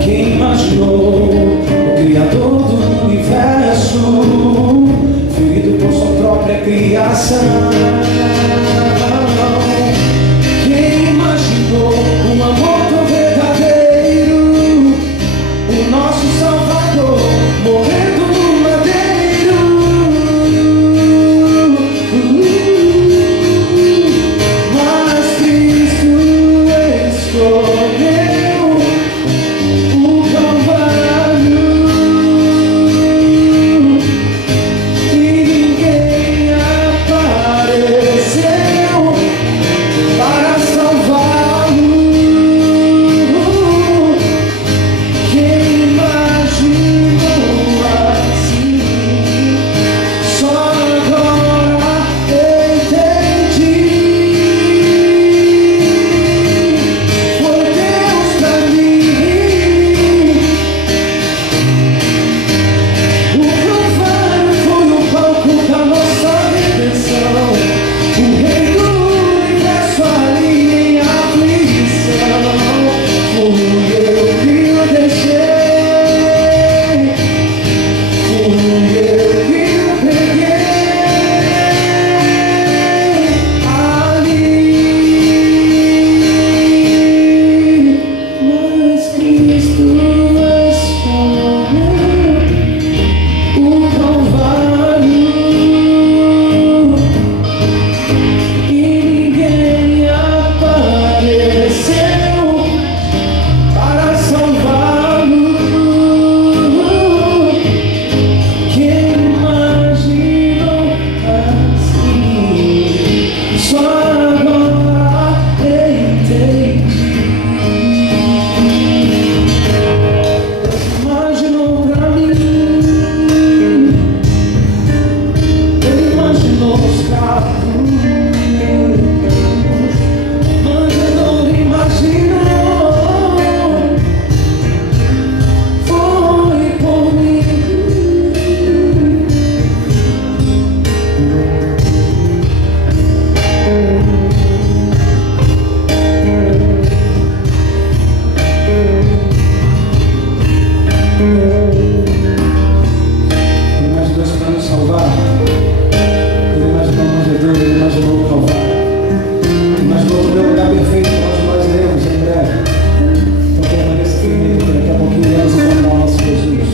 Quem imaginou o Criador do universo, ferido por sua própria criação? Quem imaginou um amor tão verdadeiro, o nosso Salvador morrendo no madeiro? Mas Cristo escolheu o Calvário, e ninguém apareceu para salvá-lo. Quem imaginou assim? Só agora entendi. Foi Deus pra mim. O Calvário foi o palco da nossa redenção. O Rei do universo ali em aflição. Fui eu que o deixei, fui eu que o peguei ali. Mas Cristo escolheu o Calvário, e ninguém apareceu para salvá-lo. Quem imaginou assim? Só agora entendi. Imaginou pra mim, ele imaginou os carros, mas eu não imaginou. Foi por mim. Ele imaginou isso para nos salvar. Ele imaginou o manjedouro, ele imaginou o Calvário. Ele imaginou o meu lugar perfeito, onde nós iremos em breve. Então permaneça firme, porque daqui a pouquinho iremos encontrar o nosso Jesus.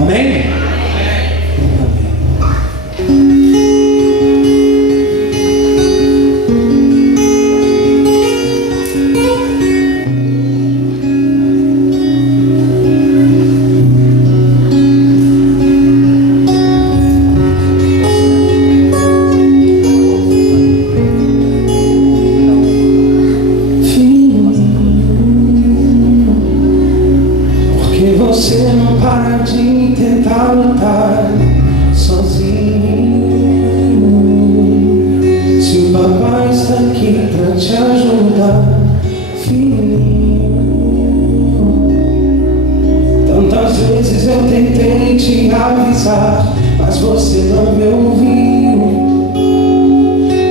Amém? Porque você não para de tentar lutar sozinho. Se o papai está aqui pra te ajudar, filhinho. Tantas vezes eu tentei te avisar, mas você não me ouviu,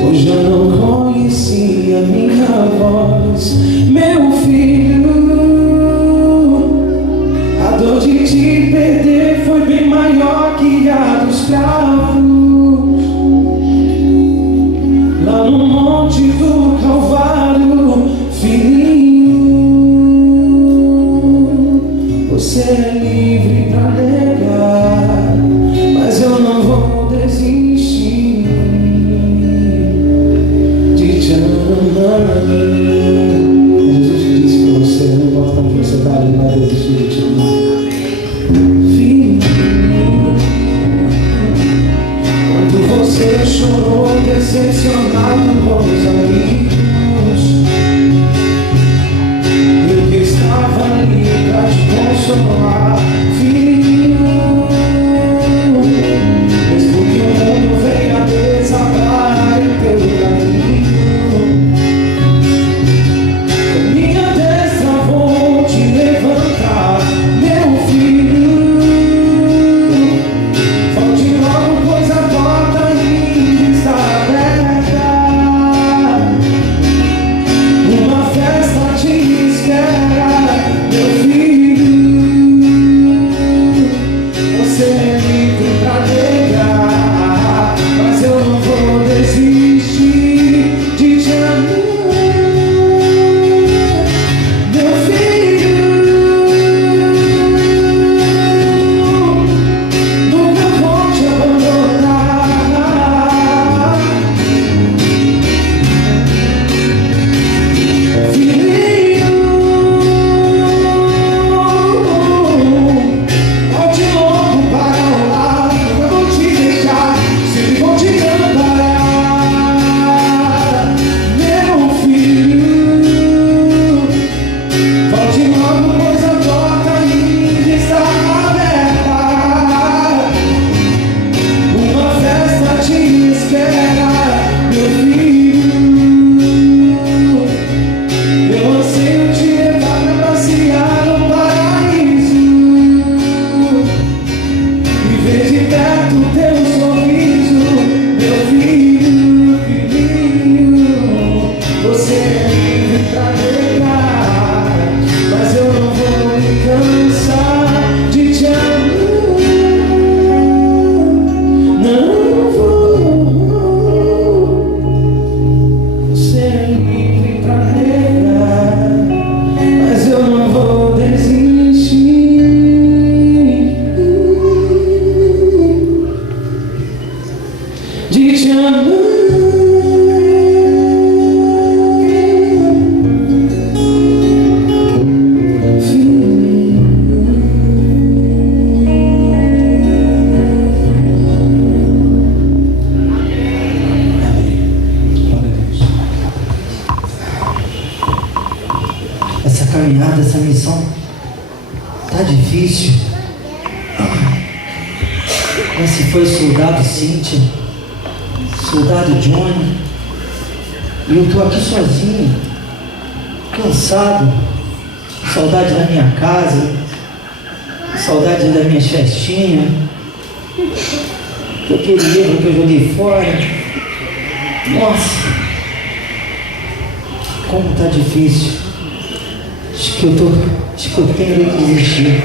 pois já não conhecia minha voz. Meu filho, a dor de te perder foi bem maior que a dos cravos. Lá no monte do Calvário, filhinho, você é livre pra negar, mas eu não vou desistir de te amar. Jesus disse pra você, não importa onde você está, ele não vai desistir de te amar. Quando você chorou decepcionado com os amigos, eu que estava ali pra te consolar, filhinho. Mesmo que o mundo venha desabar em teu caminho, com minha destra vou te levantar, meu filho. Volte logo caminhada, essa missão tá difícil. Mas se foi soldado Cíntia, soldado Johnny, e eu tô aqui sozinho, cansado, saudade da minha casa, saudade das minhas festinhas, daquele livro que eu joguei fora. Nossa, como tá difícil. Acho que eu tenho que desistir.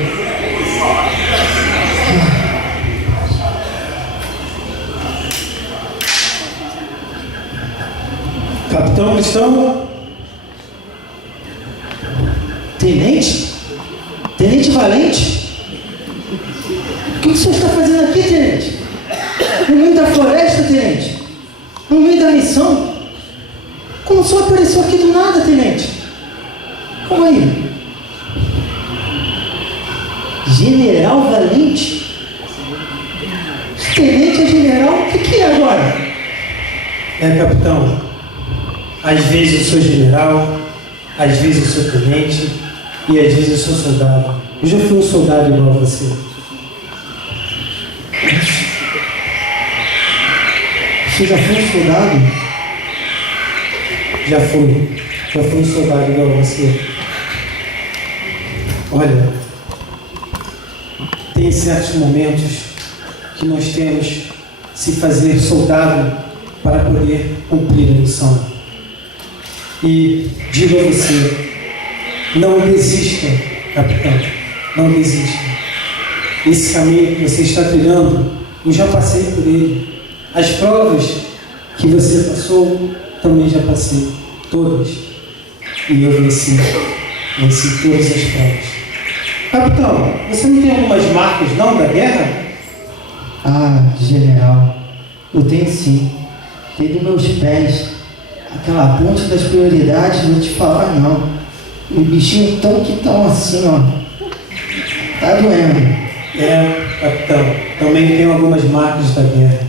Capitão Cristão? Tenente? Tenente Valente? O que o senhor está fazendo aqui, tenente? No meio da floresta, tenente? No meio da missão? Como o senhor apareceu aqui do nada, tenente? Calma aí. General Valente? Tenente é general? O que é agora? Capitão. Às vezes eu sou general, às vezes eu sou tenente e às vezes eu sou soldado. Eu já fui um soldado igual a você. Você já foi um soldado? Já fui um soldado igual a você. Olha, tem certos momentos que nós temos que se fazer soldado para poder cumprir a missão. E digo a você, não desista, capitão, não desista. Esse caminho que você está trilhando, eu já passei por ele. As provas que você passou, também já passei, todas. E eu venci todas as provas. Capitão, você não tem algumas marcas não da guerra? Ah, general, eu tenho sim. Tem dos meus pés. Aquela ponte das prioridades, vou te falar não. O bichinho tão assim, ó. Tá doendo. Capitão, também tenho algumas marcas da guerra.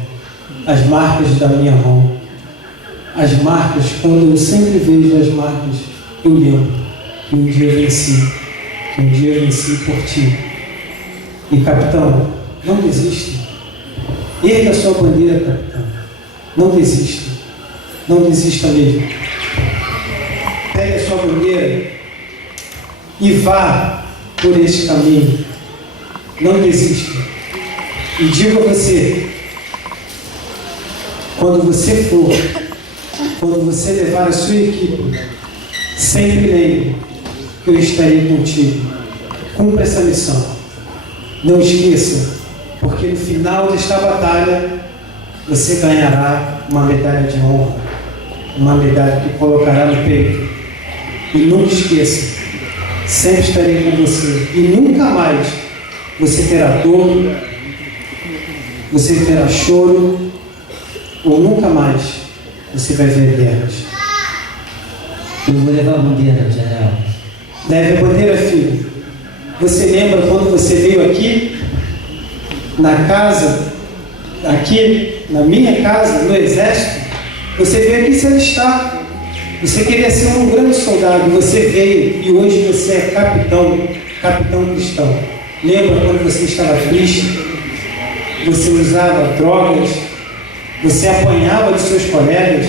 As marcas da minha mão. As marcas, quando eu sempre vejo as marcas, eu lembro que um dia eu venci. Que um dia eu venci por ti. E capitão, não desista. Erga a sua bandeira, capitão. Não desista. Não desista mesmo. Pegue a sua bandeira e vá por este caminho. Não desista. E digo a você, quando você levar a sua equipe, sempre lembre que eu estarei contigo. Cumpra essa missão. Não esqueça, porque no final desta batalha você ganhará uma medalha de honra. Uma medalha que colocará no peito. E nunca esqueça, sempre estarei com você. E nunca mais você terá dor, você terá choro, ou nunca mais você vai ver guerras. Eu vou levar a bandeira, general. Leve a bandeira, filho. Você lembra quando você veio aqui, na casa, aqui, na minha casa, no exército? Você veio aqui se alistar. Você queria ser um grande soldado. Você veio e hoje você é capitão cristão. Lembra quando você estava triste? Você usava drogas? Você apanhava de seus colegas?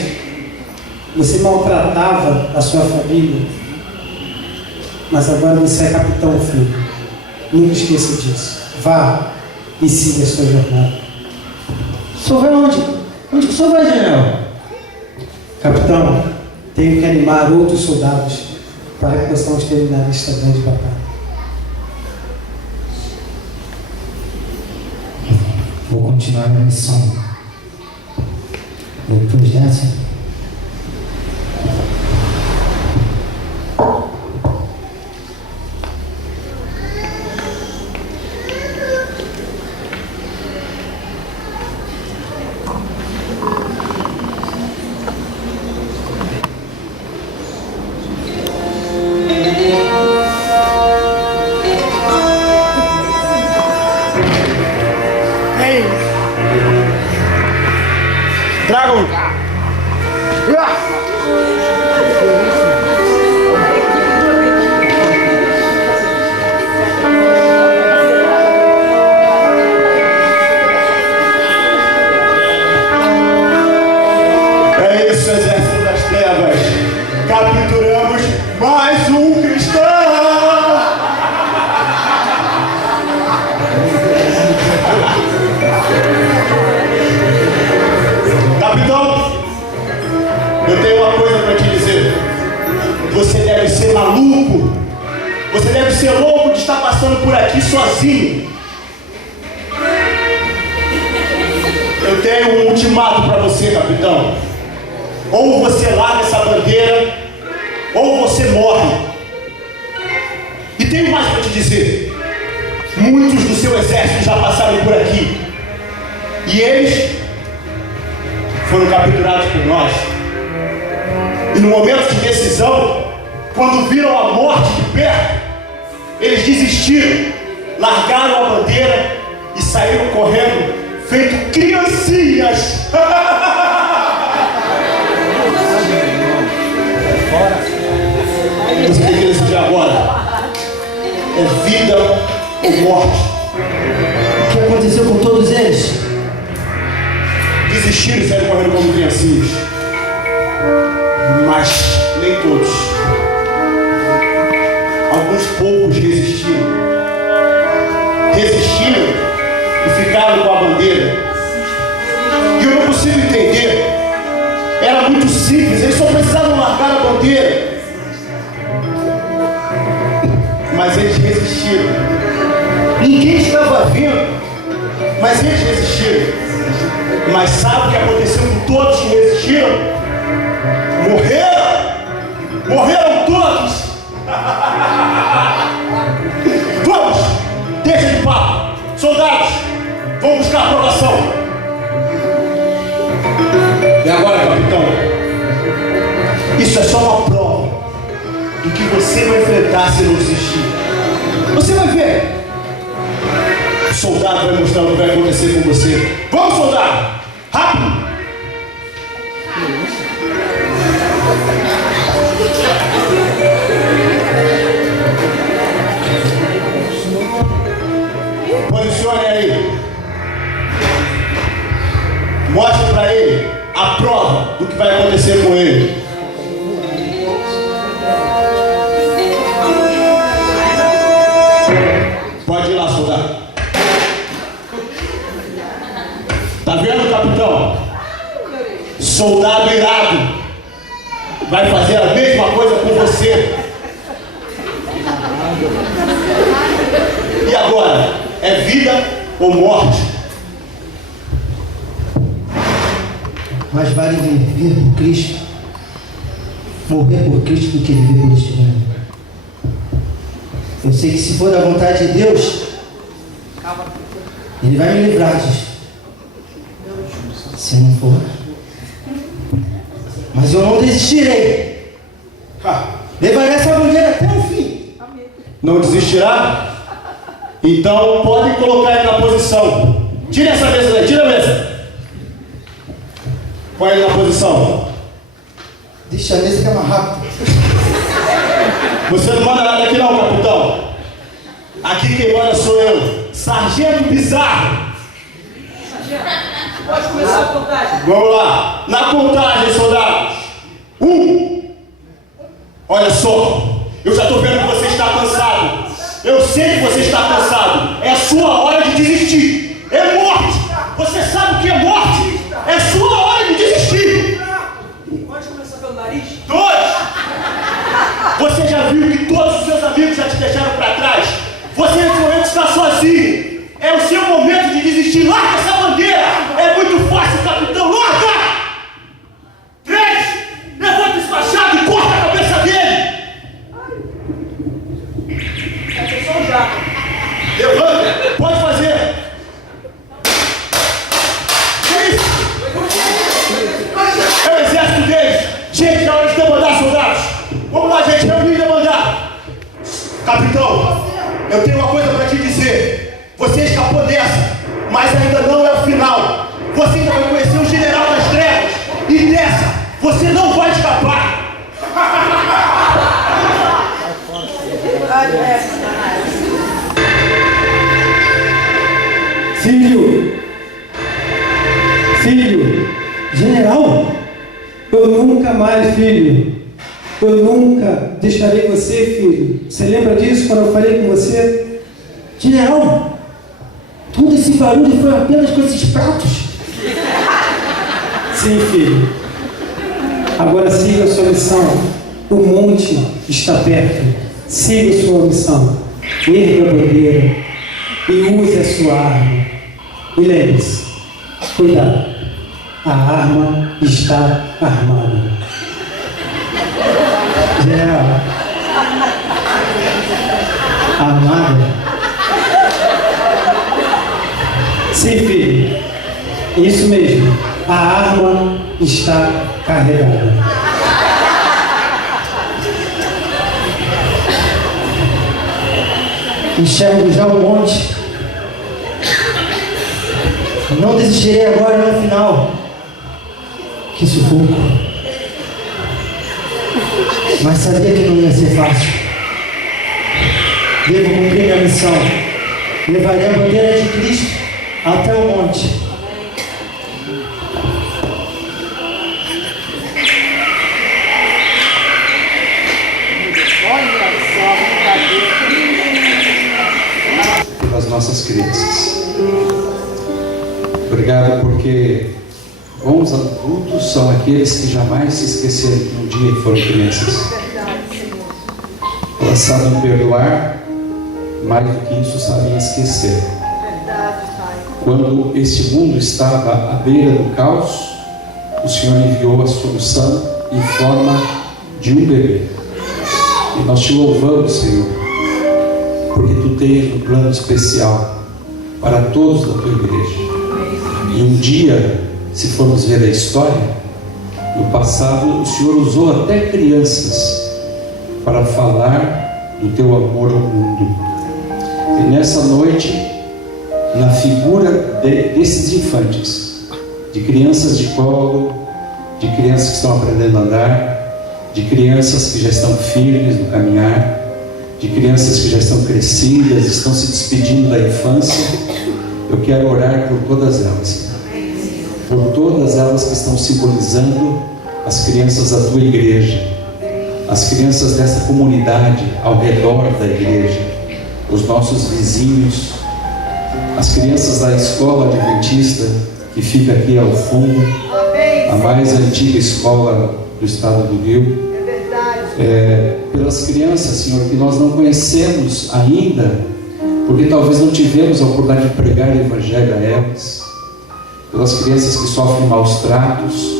Você maltratava a sua família? Mas agora você é capitão, filho. Nunca esqueça disso. Vá e siga a sua jornada. O senhor vai onde? Onde que o senhor vai, general? Capitão, tenho que animar outros soldados para que possamos terminar esta grande batalha. Vou continuar a minha missão. Depois dessa, Dragon! cristão. Capitão, eu tenho uma coisa para te dizer. Você deve ser maluco. Você deve ser louco de estar passando por aqui sozinho. Eu tenho um ultimato para você, capitão. Ou você larga essa bandeira, ou você morre. E tenho mais para te dizer. Muitos do seu exército já passaram por aqui. E eles foram capturados por nós. E no momento de decisão, quando viram a morte de perto, eles desistiram, largaram a bandeira e saíram correndo, feito criancinhas. Você tem que decidir agora. É vida ou morte. O que aconteceu com todos eles? Desistiram e saíram correndo como criancinhas. Mas nem todos. Alguns poucos resistiram. Resistiram e ficaram com a bandeira. E eu não consigo entender. Era muito simples, eles só precisavam largar a bandeira. Mas eles resistiram. Ninguém estava vendo, mas eles resistiram. Mas sabe o que aconteceu com todos que resistiram? Morreram! Morreram todos! Vamos! Deixa de papo! Soldados! Vamos buscar a aprovação! E agora, capitão? Isso é só uma prova do que você vai enfrentar se não desistir. Você vai ver. O soldado vai mostrar o que vai acontecer com você. Vamos, soldado! Rápido! Posicione aí. Mostre para ele a prova do que vai acontecer com ele. Pode ir lá, soldado. Tá vendo, capitão? Soldado irado vai fazer a mesma coisa com você. E agora? É vida ou morte? Mais vale viver por Cristo, morrer por Cristo do que viver por este mundo. Eu sei que se for da vontade de Deus, Ele vai me livrar disso. Se não for, mas eu não desistirei. Levarei essa bandeira até o fim. Não desistirá? Então pode colocar ele na posição. Tira essa mesa daí, tira a mesa. Põe ele na posição. Deixa a mesa que é mais rápido. Você não manda nada aqui não, capitão. Aqui quem manda sou eu, Sargento Bizarro. Pode começar a contagem. Vamos lá, na contagem, soldados. 1. Olha só, eu já estou vendo que você está cansado. Eu sei que você está cansado. É a sua hora de desistir. É morte. Você sabe o que é morte? É a sua hora de desistir. Pode começar pelo nariz? 2. Você já viu que todos os seus amigos já te deixaram para trás? Você nesse momento está sozinho. É o seu momento de desistir. Larga essa bandeira. É muito fácil, capitão. Larga! 3. Levanta esse machado e corta a cabeça dele. É só um jato. Levanta. Pode fazer. Que isso? É o exército deles. Gente, é hora de demandar, soldados. Vamos lá, gente. Reunir e demandar. Capitão, eu tenho uma coisa para te dizer. Você escapou dessa, mas ainda não é o final. Você ainda vai conhecer o general das trevas. E dessa, você não vai escapar. Filho, general, eu nunca mais, filho. Eu nunca deixarei você, filho. Você lembra disso quando eu falei com você? General, todo esse barulho foi apenas com esses pratos? Sim, filho. Agora siga a sua missão. O monte está perto. Siga a sua missão. Erga a bandeira e use a sua arma. E lembre-se, cuidado, a arma está armada. General, armada? Sim, filho. Isso mesmo. A arma está carregada. Enxergo já o monte. Não desistirei agora no final. Que sufoco. Mas sabia que não ia ser fácil. Devo cumprir minha missão. Levarei a bandeira de Cristo até o monte. Pelas nossas crianças. Obrigado porque bons adultos são aqueles que jamais se esqueceram que um dia foram crianças. Elas sabem perdoar, mais do que isso sabem esquecer. Quando este mundo estava à beira do caos, o Senhor enviou a solução em forma de um bebê. E nós te louvamos, Senhor, porque Tu tens um plano especial para todos da Tua igreja. E um dia, se formos ver a história, no passado o Senhor usou até crianças para falar do Teu amor ao mundo. E nessa noite, na figura desses infantes, de crianças de colo, de crianças que estão aprendendo a andar, de crianças que já estão firmes no caminhar, de crianças que já estão crescidas, estão se despedindo da infância, eu quero orar por todas elas. Por todas elas que estão simbolizando as crianças da Tua igreja, as crianças dessa comunidade ao redor da igreja, os nossos vizinhos, as crianças da escola adventista que fica aqui ao fundo, a mais antiga escola do estado do Rio. Pelas crianças, Senhor, que nós não conhecemos ainda, porque talvez não tivemos a oportunidade de pregar o Evangelho a elas, pelas crianças que sofrem maus tratos,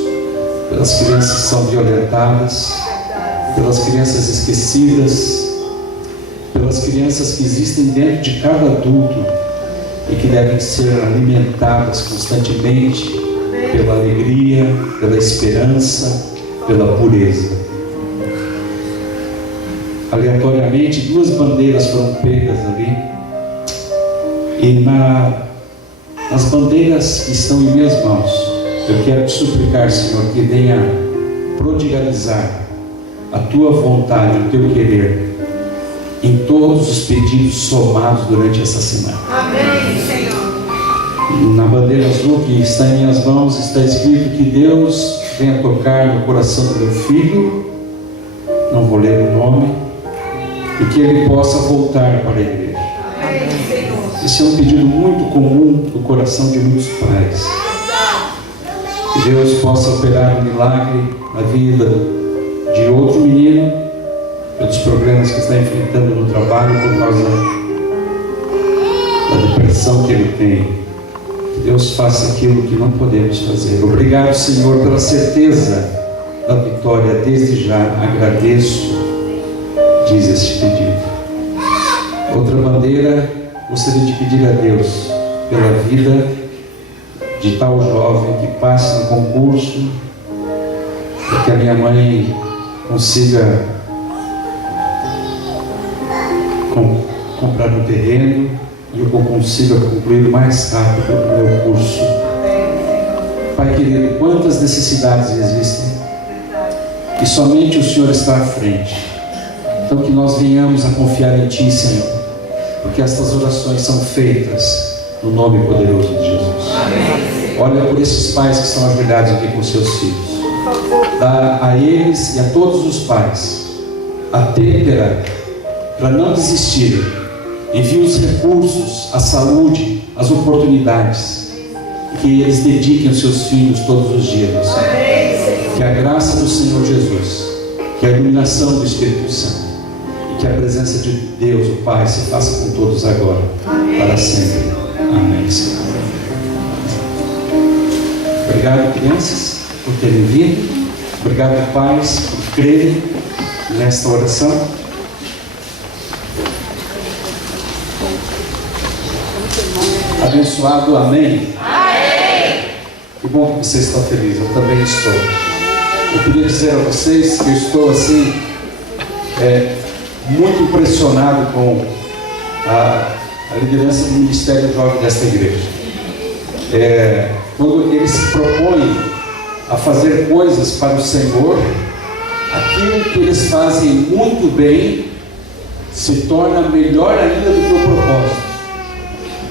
pelas crianças que são violentadas, pelas crianças esquecidas, pelas crianças que existem dentro de cada adulto e que devem ser alimentadas constantemente pela alegria, pela esperança, pela pureza. Aleatoriamente, 2 bandeiras foram pegas ali, e nas bandeiras que estão em minhas mãos, eu quero te suplicar, Senhor, que venha prodigalizar a Tua vontade, o Teu querer em todos os pedidos somados durante essa semana. Amém, Senhor. Na bandeira azul que está em minhas mãos está escrito que Deus venha tocar no coração do meu filho, não vou ler o nome, e que ele possa voltar para a igreja. Amém, Senhor. Esse é um pedido muito comum do coração de muitos pais. Que Deus possa operar um milagre na vida de outro menino, pelos problemas que está enfrentando no trabalho por causa da depressão que ele tem. Que Deus faça aquilo que não podemos fazer. Obrigado, Senhor, pela certeza da vitória. Desde já agradeço, diz este pedido. Outra bandeira, gostaria de pedir a Deus pela vida de tal jovem que passe no concurso, para que a minha mãe consiga comprar um terreno e eu consiga concluir o mais rápido o meu curso. Pai querido, quantas necessidades existem e somente o Senhor está à frente. Então que nós venhamos a confiar em Ti, Senhor, porque estas orações são feitas no nome poderoso de Jesus. Amém. Olha por esses pais que estão ajoelhados aqui com seus filhos. Dá a eles e a todos os pais a têmpera para não desistirem. Envia os recursos, a saúde, as oportunidades, que eles dediquem os seus filhos todos os dias, meu Senhor. Que a graça do Senhor Jesus, que a iluminação do Espírito Santo e que a presença de Deus, o Pai, se faça com todos agora, para sempre. Amém, Senhor. Obrigado, crianças, por terem vindo. Obrigado, pais, por crerem nesta oração. Abençoado, amém? Amém! Que bom que você está feliz, eu também estou. Eu queria dizer a vocês que eu estou assim, muito impressionado com a liderança do Ministério Jovem desta igreja. Quando eles se propõem a fazer coisas para o Senhor, aquilo que eles fazem muito bem se torna melhor ainda do que o propósito.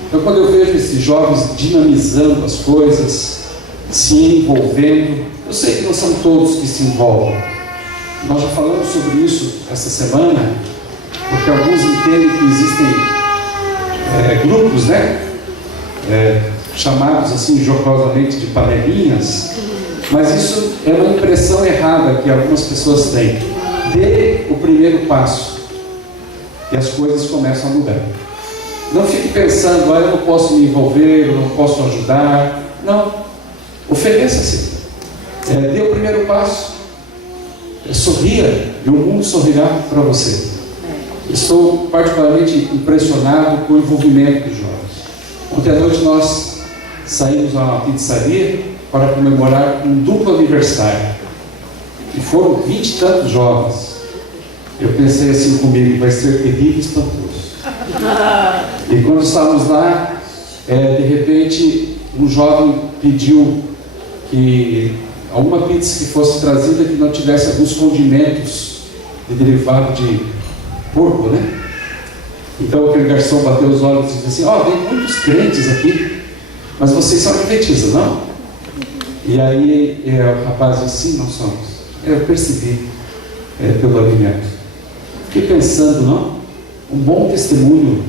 Então, quando eu vejo esses jovens dinamizando as coisas, se envolvendo, eu sei que não são todos que se envolvem. Nós já falamos sobre isso essa semana, porque alguns entendem que existem grupos, chamados assim jocosamente de panelinhas, mas isso é uma impressão errada que algumas pessoas têm. Dê o primeiro passo e as coisas começam a mudar. Não fique pensando, eu não posso me envolver, eu não posso ajudar. Não, ofereça-se. Dê o primeiro passo. Sorria e o mundo sorrirá para você. Estou particularmente impressionado com o envolvimento dos jovens. Ontem à noite nós saímos a uma pizzaria para comemorar um duplo aniversário. E foram 20 e tantos jovens. Eu pensei assim comigo, vai ser terrível e espantoso. E quando estávamos lá, de repente, um jovem pediu que alguma pizza que fosse trazida que não tivesse alguns condimentos de derivado de porco, né? Então aquele garçom bateu os olhos e disse assim: vem muitos crentes aqui, mas vocês são adventistas, não? E aí o rapaz disse: sim, nós somos. Eu percebi pelo alimento. Fiquei pensando, não? Um bom testemunho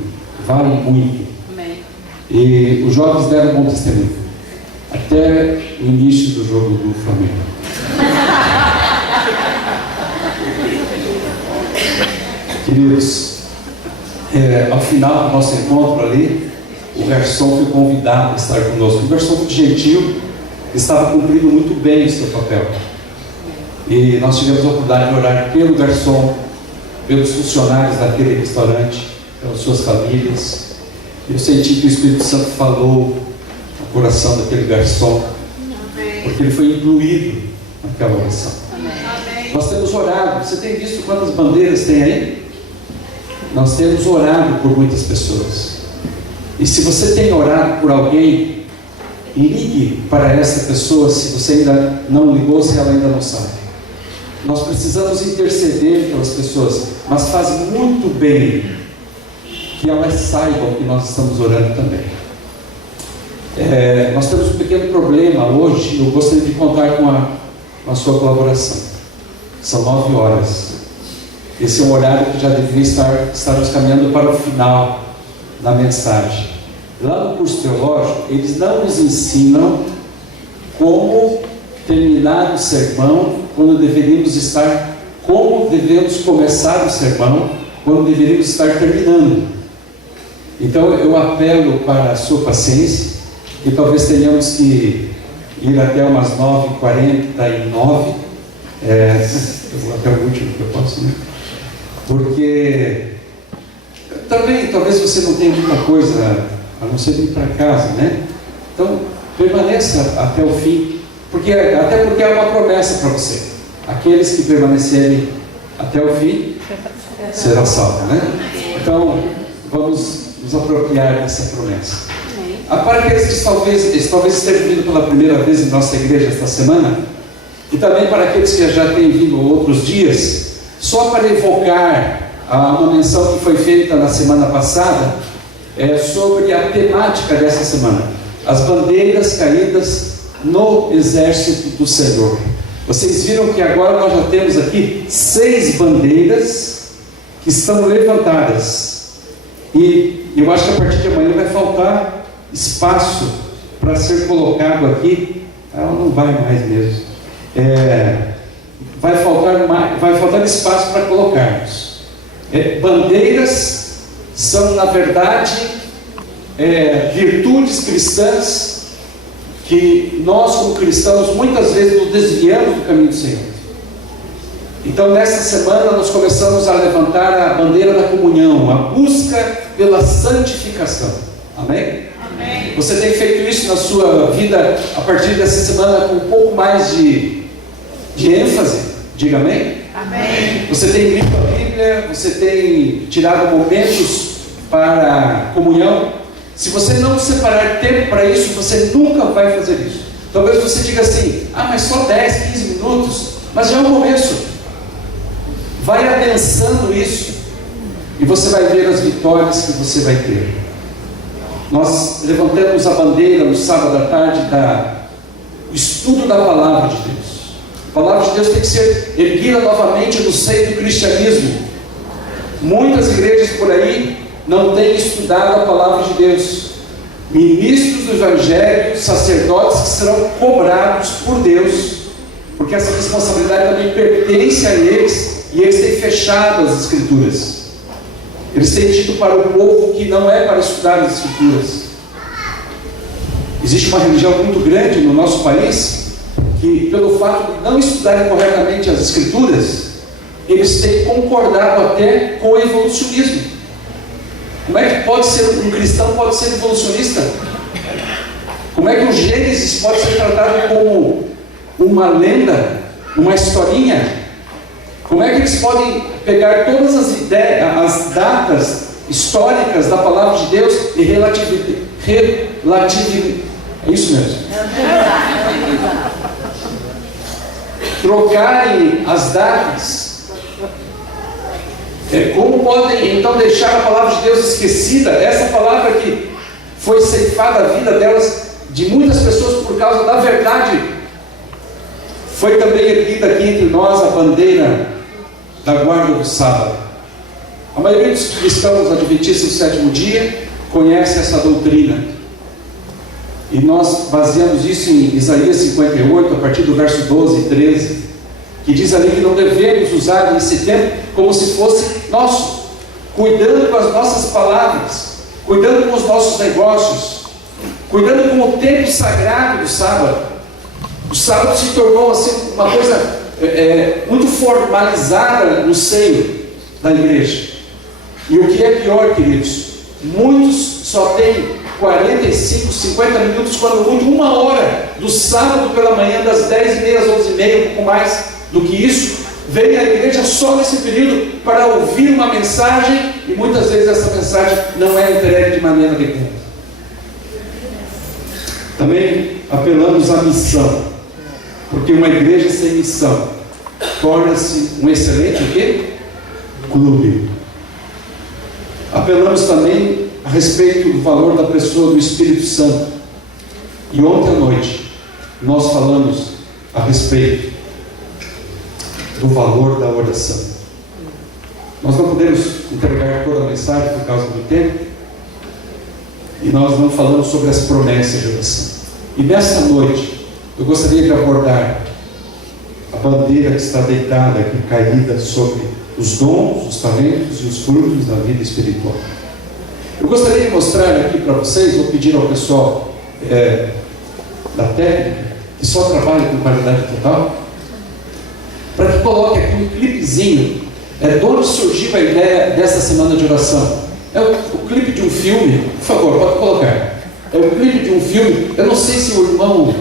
vale muito. Amém. E os jovens deram um bom testemunho até o início do jogo do Flamengo. Queridos, ao final do nosso encontro ali, o garçom foi convidado a estar conosco. Um garçom muito gentil, estava cumprindo muito bem o seu papel. E nós tivemos a oportunidade de orar pelo garçom, pelos funcionários daquele restaurante, pelas suas famílias. Eu senti que o Espírito Santo falou no coração daquele garçom, porque ele foi incluído naquela oração. Amém. Nós temos orado. Você tem visto quantas bandeiras tem aí? Nós temos orado por muitas pessoas. E se você tem orado por alguém, ligue para essa pessoa, se você ainda não ligou, se ela ainda não sabe. Nós precisamos interceder pelas pessoas, mas faz muito bem que elas saibam que nós estamos orando também. Nós temos um pequeno problema hoje, eu gostaria de contar com a sua colaboração. São 9 horas. Esse é um horário que já deveria estarmos caminhando para o final da mensagem. Lá no curso teológico, eles não nos ensinam como terminar o sermão, quando deveríamos estar, como devemos começar o sermão, quando deveríamos estar terminando. Então eu apelo para a sua paciência, e talvez tenhamos que ir até umas 9h49, eu vou até o último que eu posso, né? Porque também talvez você não tenha muita coisa a não ser ir para casa, né? Então permaneça até o fim, até porque é uma promessa para você. Aqueles que permanecerem até o fim serão salvos, né? Então vamos nos apropriar dessa promessa. Para aqueles que talvez estejam vindo pela primeira vez em nossa igreja esta semana, e também para aqueles que já têm vindo outros dias, só para evocar uma menção que foi feita na semana passada, sobre a temática dessa semana: as bandeiras caídas no exército do Senhor. Vocês viram que agora nós já temos aqui 6 bandeiras que estão levantadas. E eu acho que a partir de amanhã vai faltar espaço para ser colocado aqui. Ela não vai mais mesmo. Vai faltar espaço para colocarmos. Bandeiras são, na verdade, virtudes cristãs que nós, como cristãos, muitas vezes nos desviamos do caminho do Senhor. Então, nesta semana, nós começamos a levantar a bandeira da comunhão, a busca pela santificação. Amém? Amém. Você tem feito isso na sua vida a partir dessa semana com um pouco mais de ênfase? Diga amém? Amém. Você tem lido a Bíblia? Você tem tirado momentos para comunhão? Se você não separar tempo para isso, você nunca vai fazer isso. Talvez você diga assim: mas só 10, 15 minutos. Mas já é um começo. Vai adensando isso e você vai ver as vitórias que você vai ter. Nós levantamos a bandeira no sábado à tarde do estudo da Palavra de Deus. A Palavra de Deus tem que ser erguida novamente no seio do cristianismo. Muitas igrejas por aí não têm estudado a Palavra de Deus. Ministros do Evangelho, sacerdotes que serão cobrados por Deus, porque essa responsabilidade também pertence a eles, e eles têm fechado as Escrituras. Eles têm dito para o povo que não é para estudar as Escrituras. Existe uma religião muito grande no nosso país que, pelo fato de não estudarem corretamente as Escrituras, eles têm concordado até com o evolucionismo. Como é que pode ser um cristão pode ser evolucionista? Como é que o Gênesis pode ser tratado como uma lenda, uma historinha? Como é que eles podem pegar todas as ideias, as datas históricas da Palavra de Deus e relativizar? É isso mesmo. Trocarem as datas. Como podem então deixar a Palavra de Deus esquecida? Essa palavra que foi ceifada a vida delas, de muitas pessoas, por causa da verdade. Foi também erguida aqui entre nós a bandeira da guarda do sábado. A maioria dos cristãos adventistas do sétimo dia conhece essa doutrina. E nós baseamos isso em Isaías 58, a partir do verso 12 e 13, que diz ali que não devemos usar esse tempo como se fosse nosso, cuidando com as nossas palavras, cuidando com os nossos negócios, cuidando com o tempo sagrado do sábado. O sábado se tornou assim uma coisa muito formalizada no seio da igreja. E o que é pior, queridos, muitos só têm 45, 50 minutos, quando muito 1 hora do sábado pela manhã, das 10h30 às 11h30, um pouco mais do que isso, vem à igreja só nesse período para ouvir uma mensagem, e muitas vezes essa mensagem não é entregue de maneira adequada. Também apelamos à missão, porque uma igreja sem missão torna-se um excelente o quê? Clube. Apelamos também a respeito do valor da pessoa do Espírito Santo. E ontem à noite nós falamos a respeito do valor da oração. Nós não podemos entregar toda a mensagem por causa do tempo, e nós não falamos sobre as promessas de oração. E nessa noite eu gostaria de abordar a bandeira que está deitada aqui, caída sobre os dons, os talentos e os frutos da vida espiritual. Eu gostaria de mostrar aqui para vocês, vou pedir ao pessoal da técnica, que só trabalha com qualidade total, para que coloque aqui um clipezinho de onde surgiu a ideia dessa semana de oração. É o clipe de um filme, por favor, pode colocar. É o clipe de um filme. Eu não sei se o irmão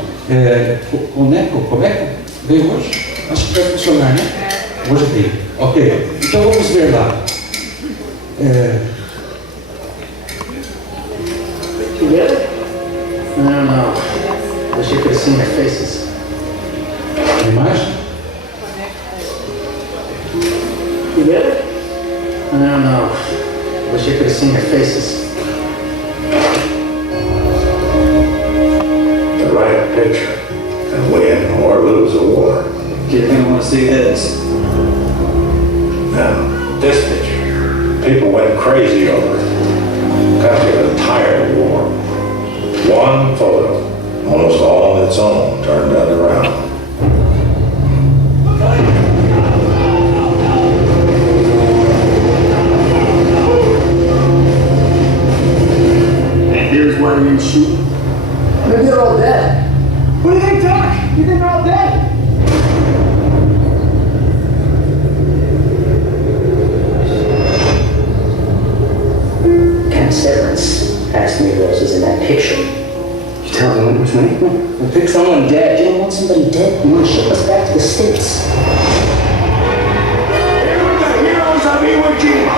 Comeco veio hoje. Acho que vai funcionar, né? Hoje veio. Ok. Então vamos ver lá. You get it? No. Wish you could have seen their faces. A imagem? You get it? No. Wish you could have seen their faces. To write a picture and win or lose a war You're going to want to see this. Now, this picture, people went crazy over it. Country was tired of war. One photo, almost all on its own, turned that around. And here's why we shoot. Maybe they're all dead. What do you think, Doc? You think they're all dead? Ken Severance asked me who else was in that picture. You tell me it was me? I picked someone dead. You don't want somebody dead? You want to ship us back to the States? Here are the heroes of Iwo Jima.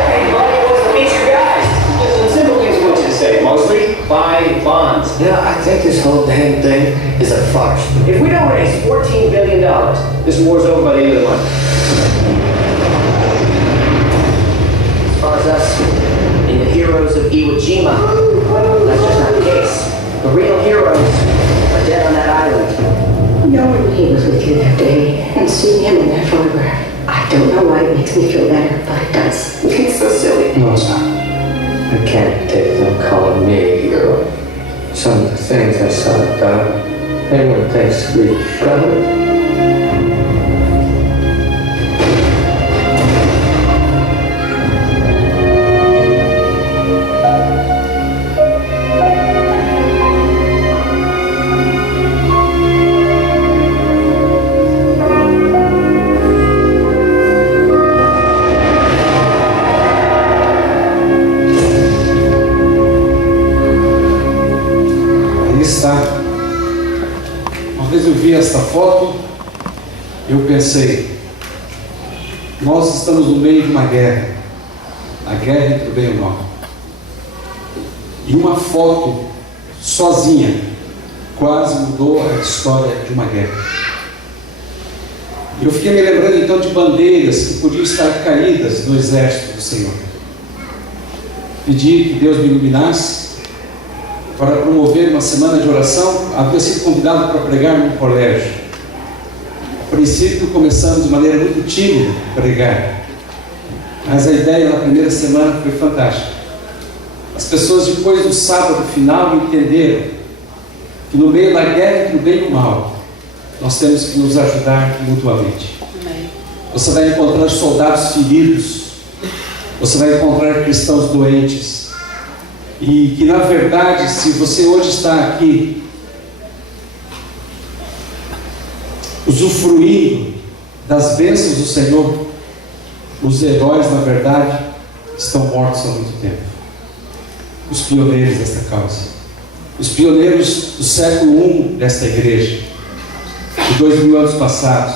Everybody wants to meet you guys. Just some simple things I want you to say. Mostly buy bonds. You know, I think this whole damn thing is a farce. If we don't raise $14 billion, this war's over by the end of the month. As far as us being the heroes of Iwo Jima, that's just not the case. The real heroes are dead on that island. Knowing he was with you that day and seeing him in that photograph, I don't know why it makes me feel better, but it does. It's so silly. No, it's not. I can't take them calling me a hero. Some of the things I saw done, everyone thinks we got it. Uma vez eu vi esta foto, eu pensei, nós estamos no meio de uma guerra, a guerra entre o bem e o mal. E uma foto sozinha quase mudou a história de uma guerra. E eu fiquei me lembrando então de bandeiras que podiam estar caídas no exército do Senhor. Pedi que Deus me iluminasse para promover uma semana de oração. Havia sido convidado para pregar num colégio. A princípio começamos de maneira muito tímida a pregar, mas a ideia na primeira semana foi fantástica. As pessoas depois do sábado final entenderam que no meio da guerra entre o bem e o mal, nós temos que nos ajudar mutuamente. Você vai encontrar soldados feridos, você vai encontrar cristãos doentes, e que na verdade, se você hoje está aqui usufruindo das bênçãos do Senhor, os heróis na verdade estão mortos há muito tempo. Os pioneiros desta causa, os pioneiros do século I desta igreja, de 2000 anos passados,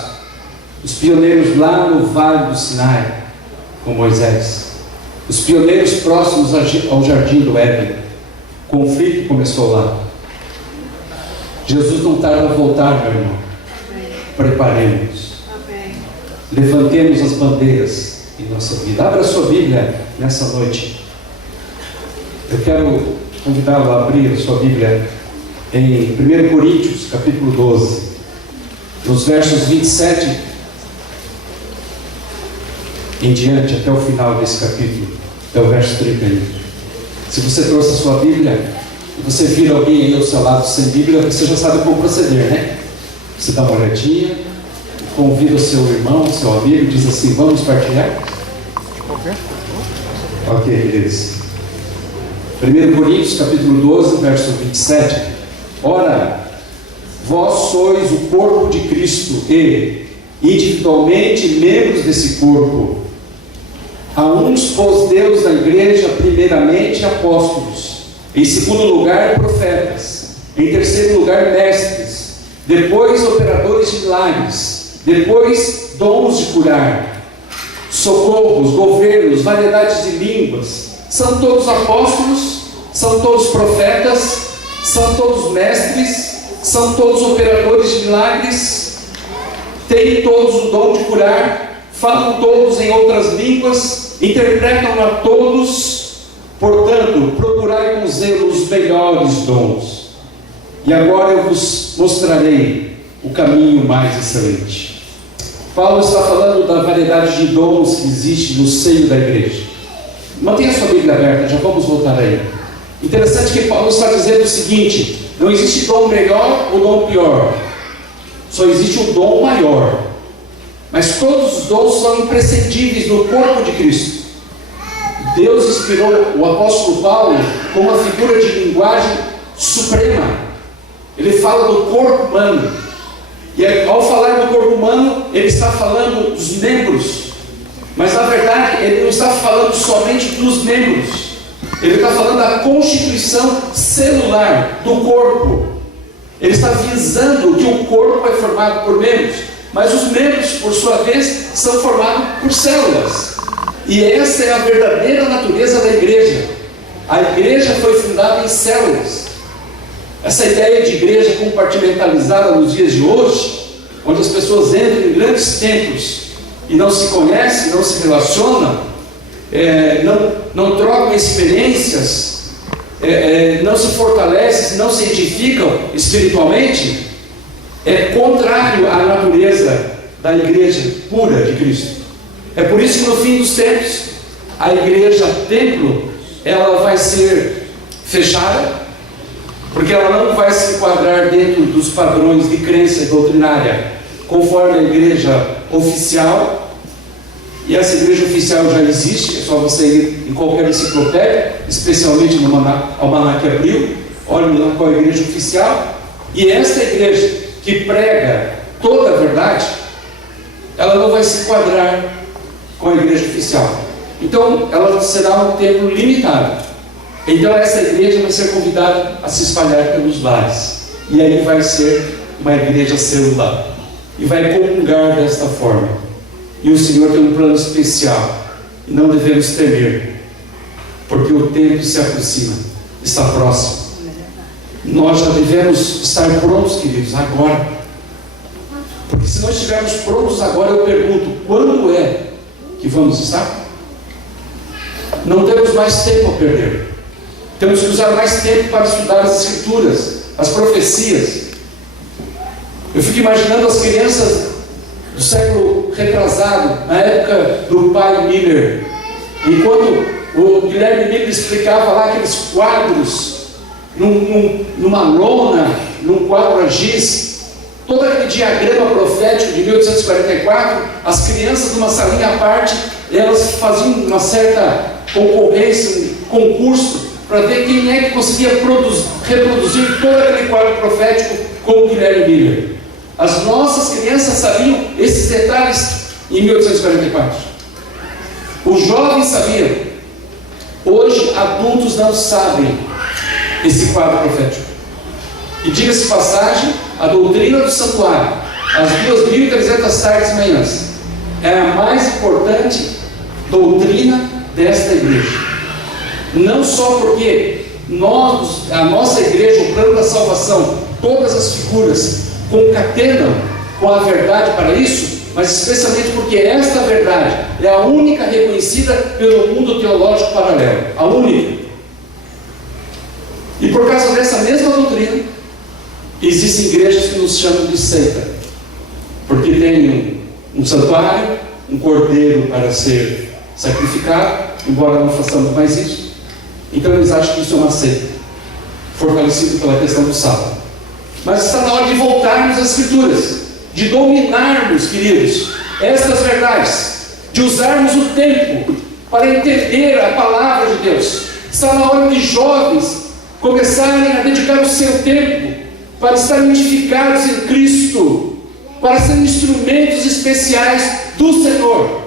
os pioneiros lá no Vale do Sinai com Moisés, os pioneiros próximos ao Jardim do Éden. O conflito começou lá. Jesus não tarda a voltar, meu irmão. Preparemos-nos. Levantemos as bandeiras em nossa vida. Abra a sua Bíblia nessa noite. Eu quero convidá-lo a abrir a sua Bíblia em 1 Coríntios, capítulo 12, nos versos 27 em diante, até o final desse capítulo, até o verso 31. Se você trouxe a sua Bíblia e você vira alguém aí ao seu lado sem Bíblia, você já sabe como proceder, né? Você dá uma olhadinha, convida o seu irmão, o seu amigo, e diz assim: vamos partilhar? Ok, queridos. 1 Coríntios, capítulo 12, verso 27. Ora, vós sois o corpo de Cristo e, individualmente, membros desse corpo. A uns pôs Deus na igreja, primeiramente apóstolos, em segundo lugar profetas, em terceiro lugar mestres, depois operadores de milagres, depois dons de curar, socorros, governos, variedades de línguas. São todos apóstolos, são todos profetas, são todos mestres, são todos operadores de milagres, têm todos o dom de curar, falam todos em outras línguas, interpretam a todos. Portanto, procurai com zelo os melhores dons. E agora eu vos mostrarei o caminho mais excelente. Paulo está falando da variedade de dons que existe no seio da igreja. Mantenha sua Bíblia aberta, já vamos voltar aí. Interessante que Paulo está dizendo o seguinte: não existe dom melhor ou dom pior, só existe um dom maior. Mas todos os dons são imprescindíveis no corpo de Cristo. Deus inspirou o apóstolo Paulo com uma figura de linguagem suprema. Ele fala do corpo humano. E ao falar do corpo humano, ele está falando dos membros. Mas na verdade, ele não está falando somente dos membros. Ele está falando da constituição celular do corpo. Ele está visando que o corpo é formado por membros. Mas os membros, por sua vez, são formados por células. E essa é a verdadeira natureza da igreja. A igreja foi fundada em células. Essa ideia de igreja compartimentalizada nos dias de hoje, onde as pessoas entram em grandes templos e não se conhecem, não se relacionam, não trocam experiências, não se fortalecem, não se edificam espiritualmente, é contrário à natureza da igreja pura de Cristo. É por isso que no fim dos tempos, a igreja templo, ela vai ser fechada, porque ela não vai se enquadrar dentro dos padrões de crença doutrinária, conforme a igreja oficial. E essa igreja oficial já existe, é só você ir em qualquer enciclopédia, especialmente no Almanaque Abril, olhe lá qual é a igreja oficial. E esta igreja que prega toda a verdade, ela não vai se enquadrar com a igreja oficial. Então ela será um templo limitado. Então essa igreja vai ser convidada a se espalhar pelos lares, e aí vai ser uma igreja celular, e vai comungar desta forma. E o Senhor tem um plano especial, e não devemos temer, porque o tempo se aproxima, está próximo. Nós já devemos estar prontos, queridos, agora. Porque se nós estivermos prontos agora, eu pergunto, quando é que vamos estar? Não temos mais tempo a perder. Temos que usar mais tempo para estudar as Escrituras, as profecias. Eu fico imaginando as crianças do século retrasado, na época do pai Miller, e quando o Guilherme Miller explicava lá aqueles quadros numa lona, num quadro a giz, todo aquele diagrama profético de 1844, as crianças numa salinha à parte, elas faziam uma certa concorrência, um concurso, para ver quem é que conseguia reproduzir todo aquele quadro profético como Guilherme Miller. As nossas crianças sabiam esses detalhes em 1844. Os jovens sabiam. Hoje, adultos não sabem esse quadro profético. E diga-se de passagem, a doutrina do santuário, as 2.300 tardes e manhãs, é a mais importante doutrina desta igreja. Não só porque a nossa igreja, o plano da salvação, todas as figuras concatenam com a verdade para isso, mas especialmente porque esta verdade é a única reconhecida pelo mundo teológico paralelo, a única. E por causa dessa mesma doutrina, existem igrejas que nos chamam de seita, porque tem um santuário, um cordeiro para ser sacrificado, embora não façamos mais isso. Então eles acham que isso é uma seita, fortalecido pela questão do sábado. Mas está na hora de voltarmos às Escrituras, de dominarmos, queridos, estas verdades, de usarmos o tempo para entender a palavra de Deus. Está na hora de jovens começarem a dedicar o seu tempo para estarem edificados em Cristo, para serem instrumentos especiais do Senhor,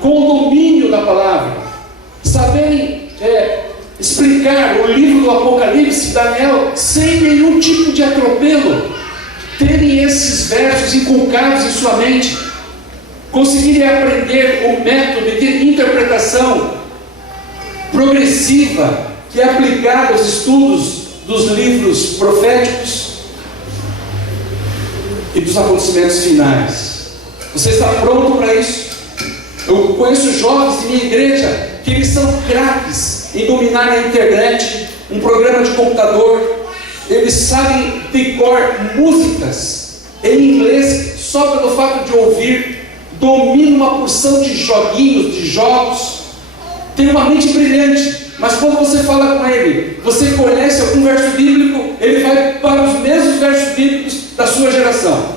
com o domínio da palavra, saberem explicar o livro do Apocalipse, Daniel, sem nenhum tipo de atropelo, terem esses versos inculcados em sua mente, conseguirem aprender o método de interpretação progressiva que é aplicado aos estudos dos livros proféticos e dos acontecimentos finais. Você está pronto para isso? Eu conheço jovens de minha igreja que eles são craques em dominar a internet, um programa de computador. Eles sabem de cor músicas em inglês, só pelo fato de ouvir, domina uma porção de joguinhos, de jogos, tem uma mente brilhante, mas quando você fala com ele, você conhece algum verso bíblico, ele vai para os mesmos versos bíblicos da sua geração.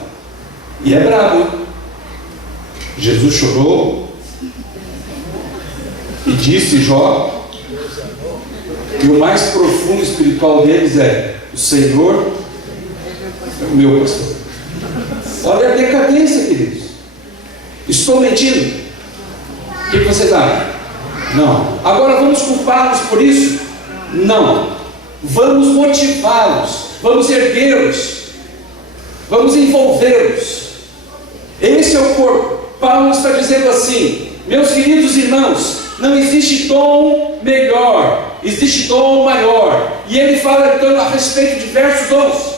E é brabo, hein? Jesus chorou e disse, Jó, que o mais profundo espiritual deles é: o Senhor é o meu pastor. Olha a decadência, queridos. Estou mentindo? O que vocês acham? Não. Agora vamos culpá-los por isso? Não. Vamos motivá-los, vamos erguê-los, vamos envolvê-los. Esse é o corpo. Paulo está dizendo assim: meus queridos irmãos, não existe dom melhor, existe dom maior. E ele fala então a respeito de diversos dons: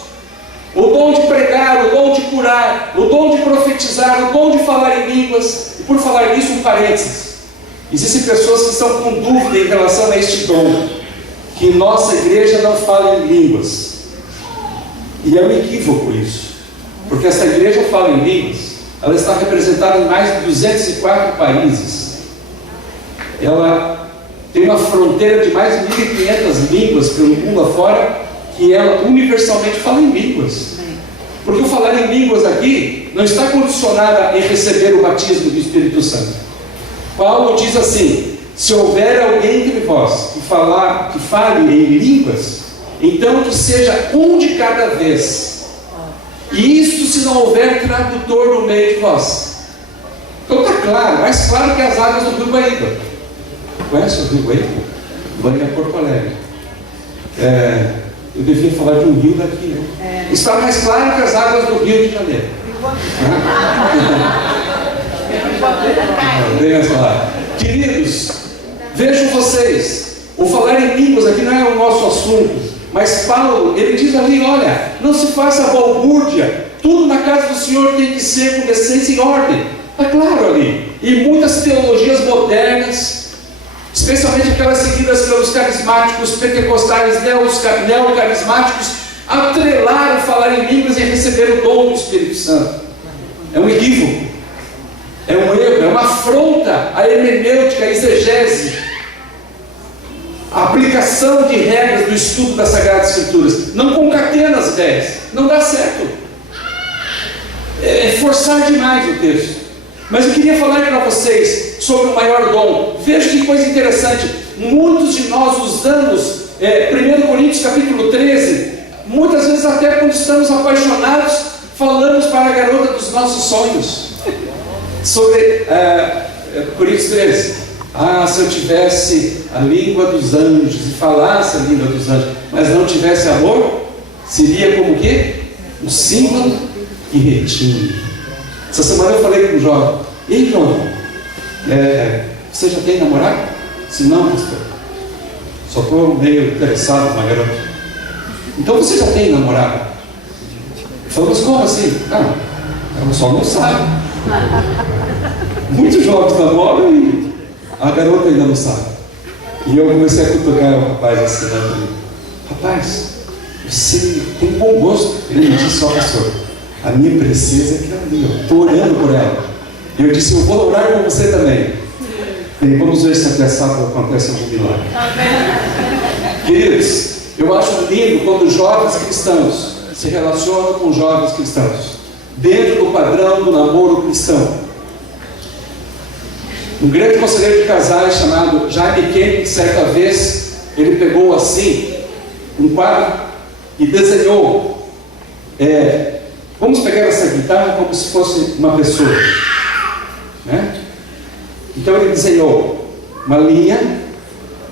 o dom de pregar, o dom de curar, o dom de profetizar, o dom de falar em línguas. E por falar nisso, um parênteses: existem pessoas que estão com dúvida em relação a este dom, que nossa igreja não fala em línguas. E é um equívoco isso, porque essa igreja fala em línguas. Ela está representada em mais de 204 países. Ela tem uma fronteira de mais de 1.500 línguas pelo mundo afora, que ela universalmente fala em línguas. Porque o falar em línguas aqui não está condicionada em receber o batismo do Espírito Santo. Paulo diz assim: se houver alguém entre vós que fale em línguas, então que seja um de cada vez. E isto se não houver tradutor no meio de vós. Então está claro, mais claro que as águas do Rio Guaíba. Conhece o Rio Guaíba? Banho a Porto Alegre. Eu devia falar de um rio daqui, né? Está mais claro que as águas do Rio de Janeiro. Queridos, vejam vocês, o falar em línguas aqui não é o nosso assunto. Mas Paulo, ele diz ali: olha, não se faça balbúrdia, tudo na casa do Senhor tem que ser com decência e ordem. Está claro ali. E muitas teologias modernas, especialmente aquelas seguidas pelos carismáticos, pentecostais, neocarismáticos, atrelaram falar em línguas e receber o dom do Espírito Santo. É um equívoco, é um erro, é uma afronta à hermenêutica, à exegese, a aplicação de regras do estudo das Sagradas Escrituras. Não concatena as ideias, não dá certo. É forçar demais o texto. Mas eu queria falar para vocês sobre o maior dom. Veja que coisa interessante. Muitos de nós usamos 1 Coríntios capítulo 13, muitas vezes até quando estamos apaixonados, falamos para a garota dos nossos sonhos. Sobre Coríntios 13. Se eu tivesse a língua dos anjos e falasse a língua dos anjos, mas não tivesse amor, seria como o quê? Um símbolo e retinho. Essa semana eu falei com o jovem: ei, jovem, você já tem namorado? Se não, pastor, só estou meio interessado na garota. Então você já tem namorado? Eu falei: mas como assim? Ela só não sabe. Muitos jovens namoram e a garota ainda não sabe. E eu comecei a cutucar o rapaz assim, né? Rapaz, você tem bom gosto. Ele me disse: ó, pastor, a minha princesa é aquela ali, eu estou orando por ela. E eu disse: eu vou orar por você também. E vamos ver se até sábado acontece algum milagre. Queridos, eu acho lindo quando jovens cristãos se relacionam com jovens cristãos, dentro do padrão do namoro cristão. Um grande conselheiro de casais chamado Jaime Kemp, certa vez, ele pegou assim um quadro e desenhou. Vamos pegar essa guitarra como se fosse uma pessoa, né? Então ele desenhou uma linha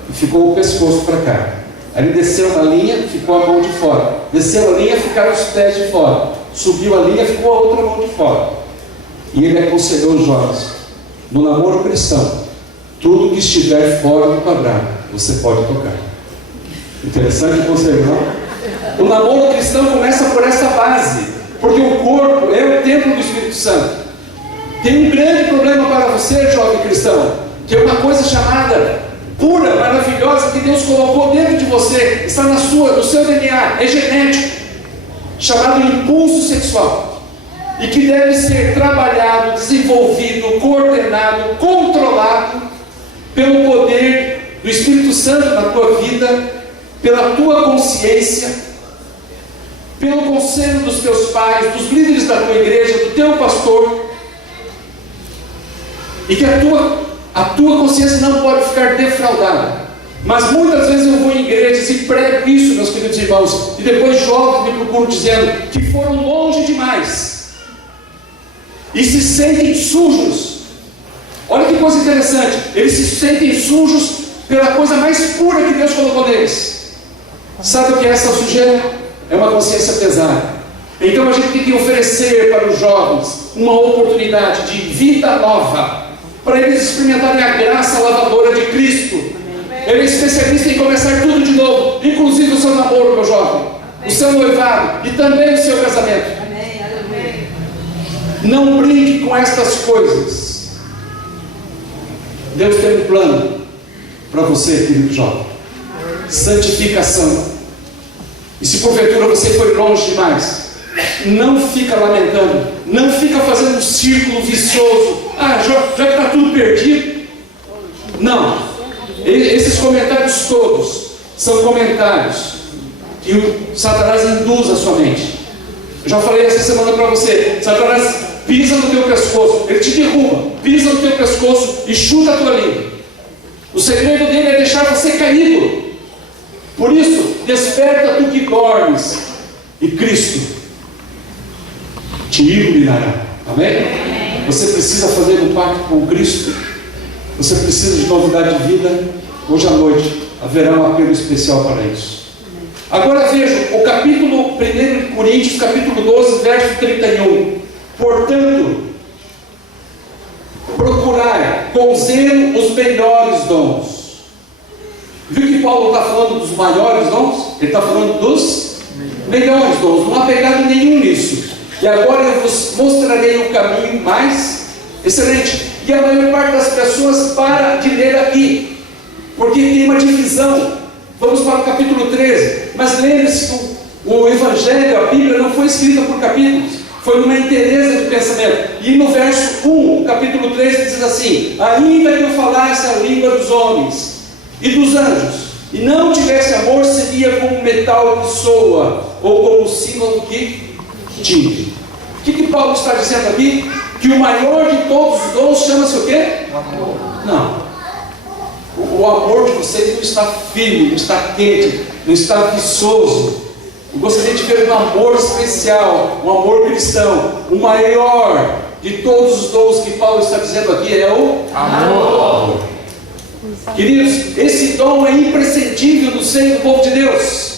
e ficou o pescoço para cá. Aí ele desceu uma linha, ficou a mão de fora. Desceu a linha, ficaram os pés de fora. Subiu a linha, ficou a outra mão de fora. E ele aconselhou os jovens: no namoro cristão, tudo que estiver fora do quadrado, você pode tocar. Interessante conselho, não? O namoro cristão começa por essa base, porque o corpo é o templo do Espírito Santo. Tem um grande problema para você, jovem cristão, que é uma coisa chamada pura, maravilhosa, que Deus colocou dentro de você, está no seu DNA, é genético, chamado impulso sexual. e que deve ser trabalhado, desenvolvido, coordenado, controlado pelo poder do Espírito Santo na tua vida, pela tua consciência, pelo conselho dos teus pais, dos líderes da tua igreja, do teu pastor, e que a tua consciência não pode ficar defraudada. Mas muitas vezes eu vou em igrejas e prego isso, meus queridos irmãos, e depois jovens me procuram dizendo que foram longe demais e se sentem sujos. Olha que coisa interessante, eles se sentem sujos pela coisa mais pura que Deus colocou neles. Sabe o que é essa sujeira? É uma consciência pesada. Então a gente tem que oferecer para os jovens uma oportunidade de vida nova, para eles experimentarem a graça lavadora de Cristo. Ele é especialista em começar tudo de novo, inclusive o seu namoro, meu jovem, o seu noivado e também o seu casamento. Não brinque com estas coisas. Deus tem um plano para você, querido jovem: santificação. E se porventura você foi longe demais, não fica lamentando, não fica fazendo um círculo vicioso. Já que está tudo perdido. Não. Esses comentários todos são comentários que o Satanás induz a sua mente. Eu já falei essa semana para você: Satanás pisa no teu pescoço, ele te derruba, pisa no teu pescoço e chuta a tua língua. O segredo dele é deixar você caído. Por isso, desperta tu que dormes, e Cristo te iluminará. Amém? Você precisa fazer um pacto com Cristo. Você precisa de novidade de vida. Hoje à noite haverá um apelo especial para isso. Agora veja o capítulo 1 Coríntios, capítulo 12, verso 31. Portanto, procurai com zelo os melhores dons. Viu que Paulo está falando dos maiores dons? Ele está falando dos melhores dons. Não há pecado nenhum nisso. E agora eu vos mostrarei o caminho mais excelente. E a maior parte das pessoas para de ler aqui, porque tem uma divisão. Vamos para o capítulo 13. Mas lembre-se que o Evangelho, a Bíblia, não foi escrita por capítulos, foi numa inteireza de pensamento. E no verso 1, capítulo 13, diz assim: ainda que eu falasse a língua dos homens e dos anjos, e não tivesse amor, seria como metal que soa, ou como símbolo que tinge. O que Paulo está dizendo aqui? Que o maior de todos os dons chama-se o quê? Amor. Não. O amor de vocês não está firme, não está quente, não está viçoso. Eu gostaria de ver um amor especial, um amor cristão. O maior de todos os dons que Paulo está dizendo aqui é o amor. Queridos, esse dom é imprescindível no seio do povo de Deus.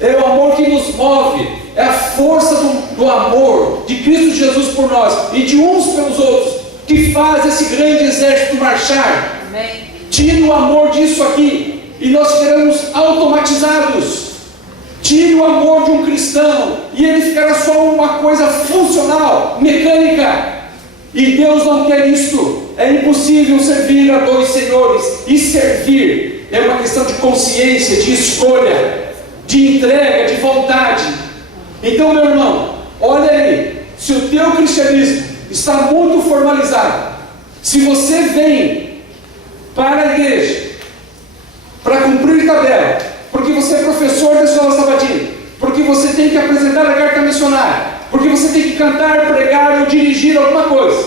É o amor que nos move, é a força do amor de Cristo Jesus por nós e de uns pelos outros, que faz esse grande exército marchar. Amém. Tire o amor disso aqui e nós seremos automatizados. Tire o amor de um cristão e ele ficará só uma coisa funcional, mecânica. E Deus não quer isto. É impossível servir a dois senhores. E servir é uma questão de consciência, de escolha, de entrega, de vontade. Então, meu irmão, olha aí, se o teu cristianismo está muito formalizado, se você vem para a igreja para cumprir tabela, porque você é professor da escola sabatina, porque você tem que apresentar a carta missionária, porque você tem que cantar, pregar ou dirigir alguma coisa,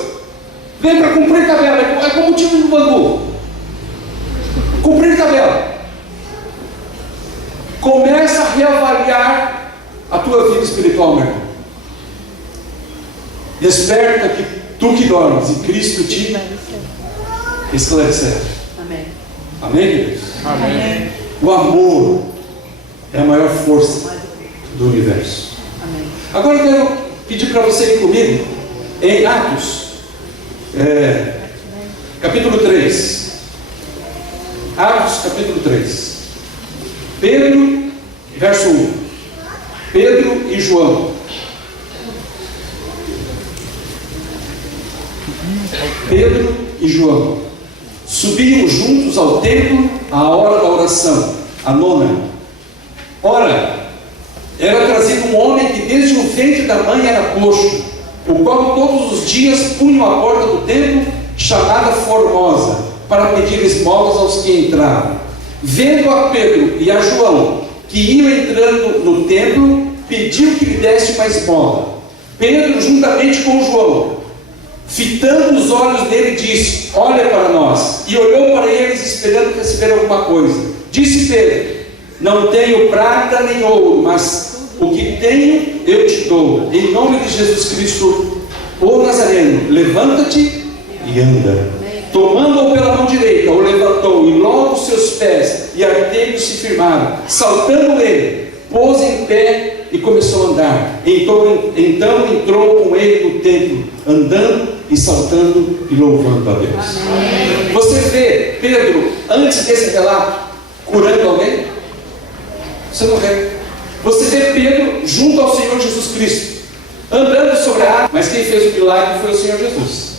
vem para cumprir tabela, é como o time do Bangu, cumprir tabela. Começa a reavaliar a tua vida espiritual, meu irmão. Desperta que tu que dormes e Cristo te esclarecer. Amém. Amém, queridos? Amém. O amor é a maior força do universo. Amém. Agora eu quero pedir para você ir comigo em Atos, capítulo 3. Atos, capítulo 3. Pedro, verso 1. Pedro e João. Pedro e João subiam juntos ao templo à hora da oração, a nona. Ora, era trazido um homem que desde o ventre da mãe era coxo, o qual todos os dias punham a porta do templo, chamada Formosa, para pedir esmolas aos que entravam. Vendo a Pedro e a João, que iam entrando no templo, pediu que lhe desse uma esmola. Pedro, juntamente com João, fitando os olhos dele, disse: olha para nós. E olhou para eles, esperando receber alguma coisa. Disse Pedro: não tenho prata nem ouro, mas o que tenho eu te dou. Em nome de Jesus Cristo, o Nazareno, levanta-te e anda. Tomando-o pela mão direita, o levantou, e logo seus pés e artelhos se firmaram. Saltando ele, pôs em pé e começou a andar. Então entrou com ele no templo, andando e saltando e louvando a Deus. Amém. Você vê Pedro, antes desse relato, curando alguém? Você não vê. Você vê Pedro junto ao Senhor Jesus Cristo, andando sobre a água, mas quem fez o milagre foi o Senhor Jesus.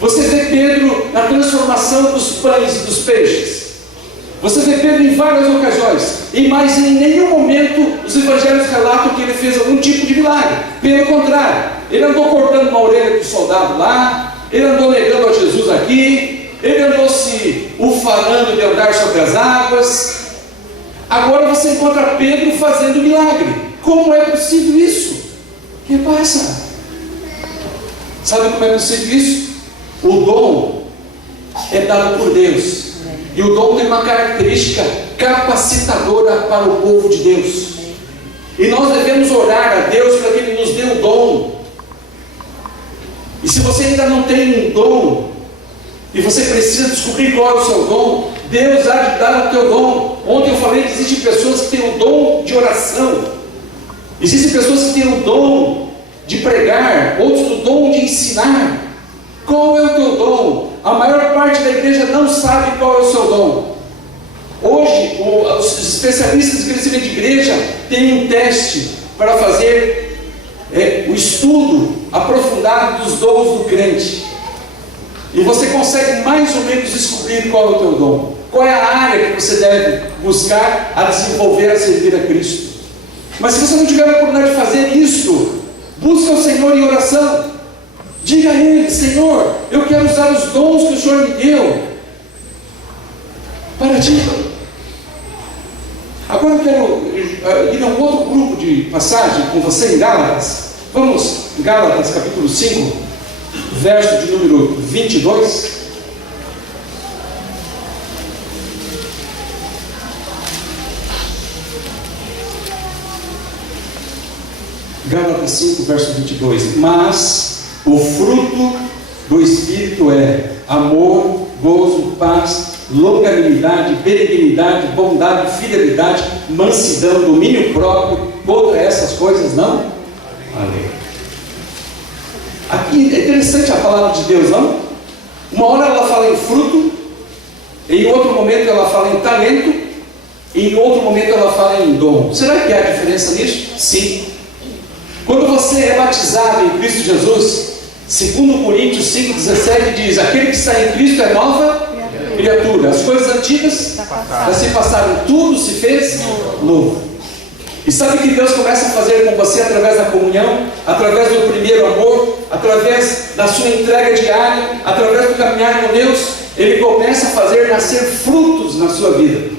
Você vê Pedro na transformação dos pães e dos peixes. Você vê Pedro em várias ocasiões, mas em nenhum momento os evangelhos relatam que ele fez algum tipo de milagre. Pelo contrário, ele andou cortando uma orelha do soldado lá, ele andou negando a Jesus aqui, ele andou se ufanando de andar sobre as águas. Agora você encontra Pedro fazendo milagre. Como é possível isso? O que passa? Sabe como é possível isso? O dom é dado por Deus. E o dom tem uma característica capacitadora para o povo de Deus. E nós devemos orar a Deus para que Ele nos dê o dom. E se você ainda não tem um dom, e você precisa descobrir qual é o seu dom, Deus há de dar o teu dom. Ontem eu falei que existem pessoas que têm o dom de oração. Existem pessoas que têm o dom de pregar, outros o dom de ensinar. Qual é o teu dom? A maior parte da igreja não sabe qual é o seu dom. Hoje, os especialistas que recebem de igreja têm um teste para fazer o estudo aprofundado dos dons do crente. E você consegue mais ou menos descobrir qual é o teu dom. Qual é a área que você deve buscar a desenvolver, a servir a Cristo. Mas se você não tiver a oportunidade de fazer isso, busca o Senhor em oração. Diga a Ele: Senhor, eu quero usar os dons que o Senhor me deu para Ti. Agora eu quero ir a um outro grupo de passagem com você em Gálatas. Vamos, Gálatas capítulo 5, verso de número 22. Gálatas 5, verso 22. Mas o fruto do Espírito é amor, gozo, paz, longanimidade, benignidade, bondade, fidelidade, mansidão, domínio próprio. Contra essas coisas não há lei. Aqui é interessante a palavra de Deus, não? Uma hora ela fala em fruto, em outro momento ela fala em talento, e em outro momento ela fala em dom. Será que há diferença nisso? Sim. Quando você é batizado em Cristo Jesus, 2 Coríntios 5,17 diz: aquele que está em Cristo é nova criatura. As coisas antigas já se passaram, tudo se fez novo. E sabe o que Deus começa a fazer com você através da comunhão, através do primeiro amor, através da sua entrega diária, através do caminhar com Deus? Ele começa a fazer nascer frutos na sua vida.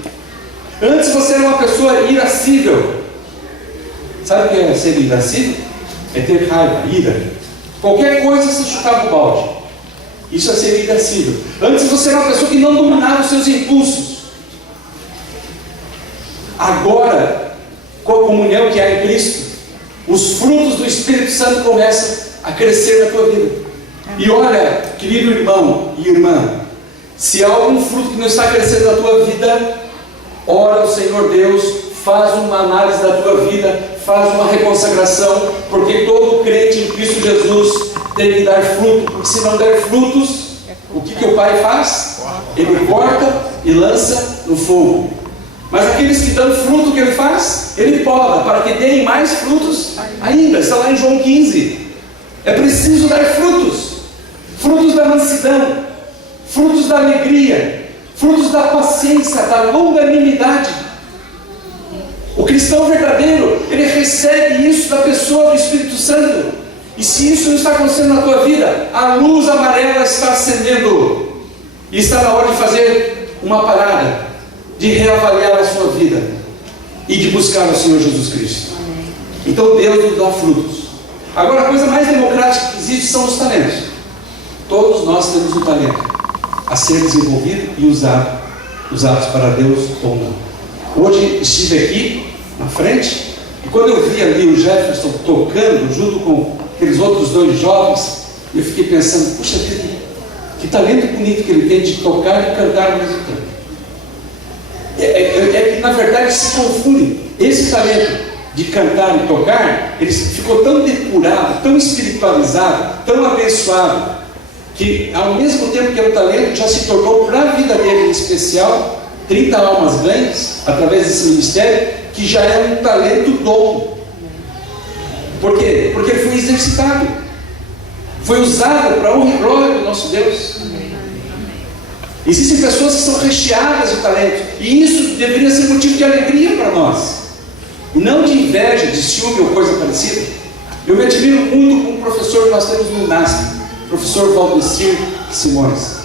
Antes você era uma pessoa irascível. Sabe o que é ser irascível? É ter raiva, ira. Qualquer coisa você chutava o balde. Isso é ser irascível. Antes você era uma pessoa que não dominava os seus impulsos. Agora, com a comunhão que há em Cristo, os frutos do Espírito Santo começam a crescer na tua vida. E olha, querido irmão e irmã, se há algum fruto que não está crescendo na tua vida, ora ao Senhor Deus, faz uma análise da tua vida, faz uma reconsagração, porque todo crente em Cristo Jesus tem que dar fruto, porque se não der frutos, o que o Pai faz? Ele corta e lança no fogo. Mas aqueles que dão fruto, o que Ele faz? Ele poda, para que deem mais frutos ainda. Está lá em João 15. É preciso dar frutos. Frutos da mansidão, frutos da alegria, frutos da paciência, da longanimidade. O cristão verdadeiro, ele recebe isso da pessoa do Espírito Santo. E se isso não está acontecendo na tua vida, a luz amarela está acendendo. E está na hora de fazer uma parada, de reavaliar a sua vida e de buscar o Senhor Jesus Cristo. Então Deus nos dá frutos. Agora, a coisa mais democrática que existe são os talentos. Todos nós temos um talento a ser desenvolvido e usados para Deus ou não. Hoje estive aqui na frente e quando eu vi ali o Jefferson tocando junto com aqueles outros 2 jovens, eu fiquei pensando, puxa vida, que talento bonito que ele tem de tocar e cantar ao mesmo tempo. É que na verdade se confunde. Esse talento de cantar e tocar, ele ficou tão depurado, tão espiritualizado, tão abençoado, que ao mesmo tempo que era o talento, já se tornou para a vida dele em especial 30 almas ganhas através desse ministério, que já é um talento dom. Por quê? Porque ele foi exercitado, foi usado para a honra e glória do nosso Deus. Existem pessoas que são recheadas de talento, e isso deveria ser motivo de alegria para nós, e não de inveja, de ciúme ou coisa parecida. Eu me admiro muito com um professor que nós temos no NASP, o professor Valdecir Simões.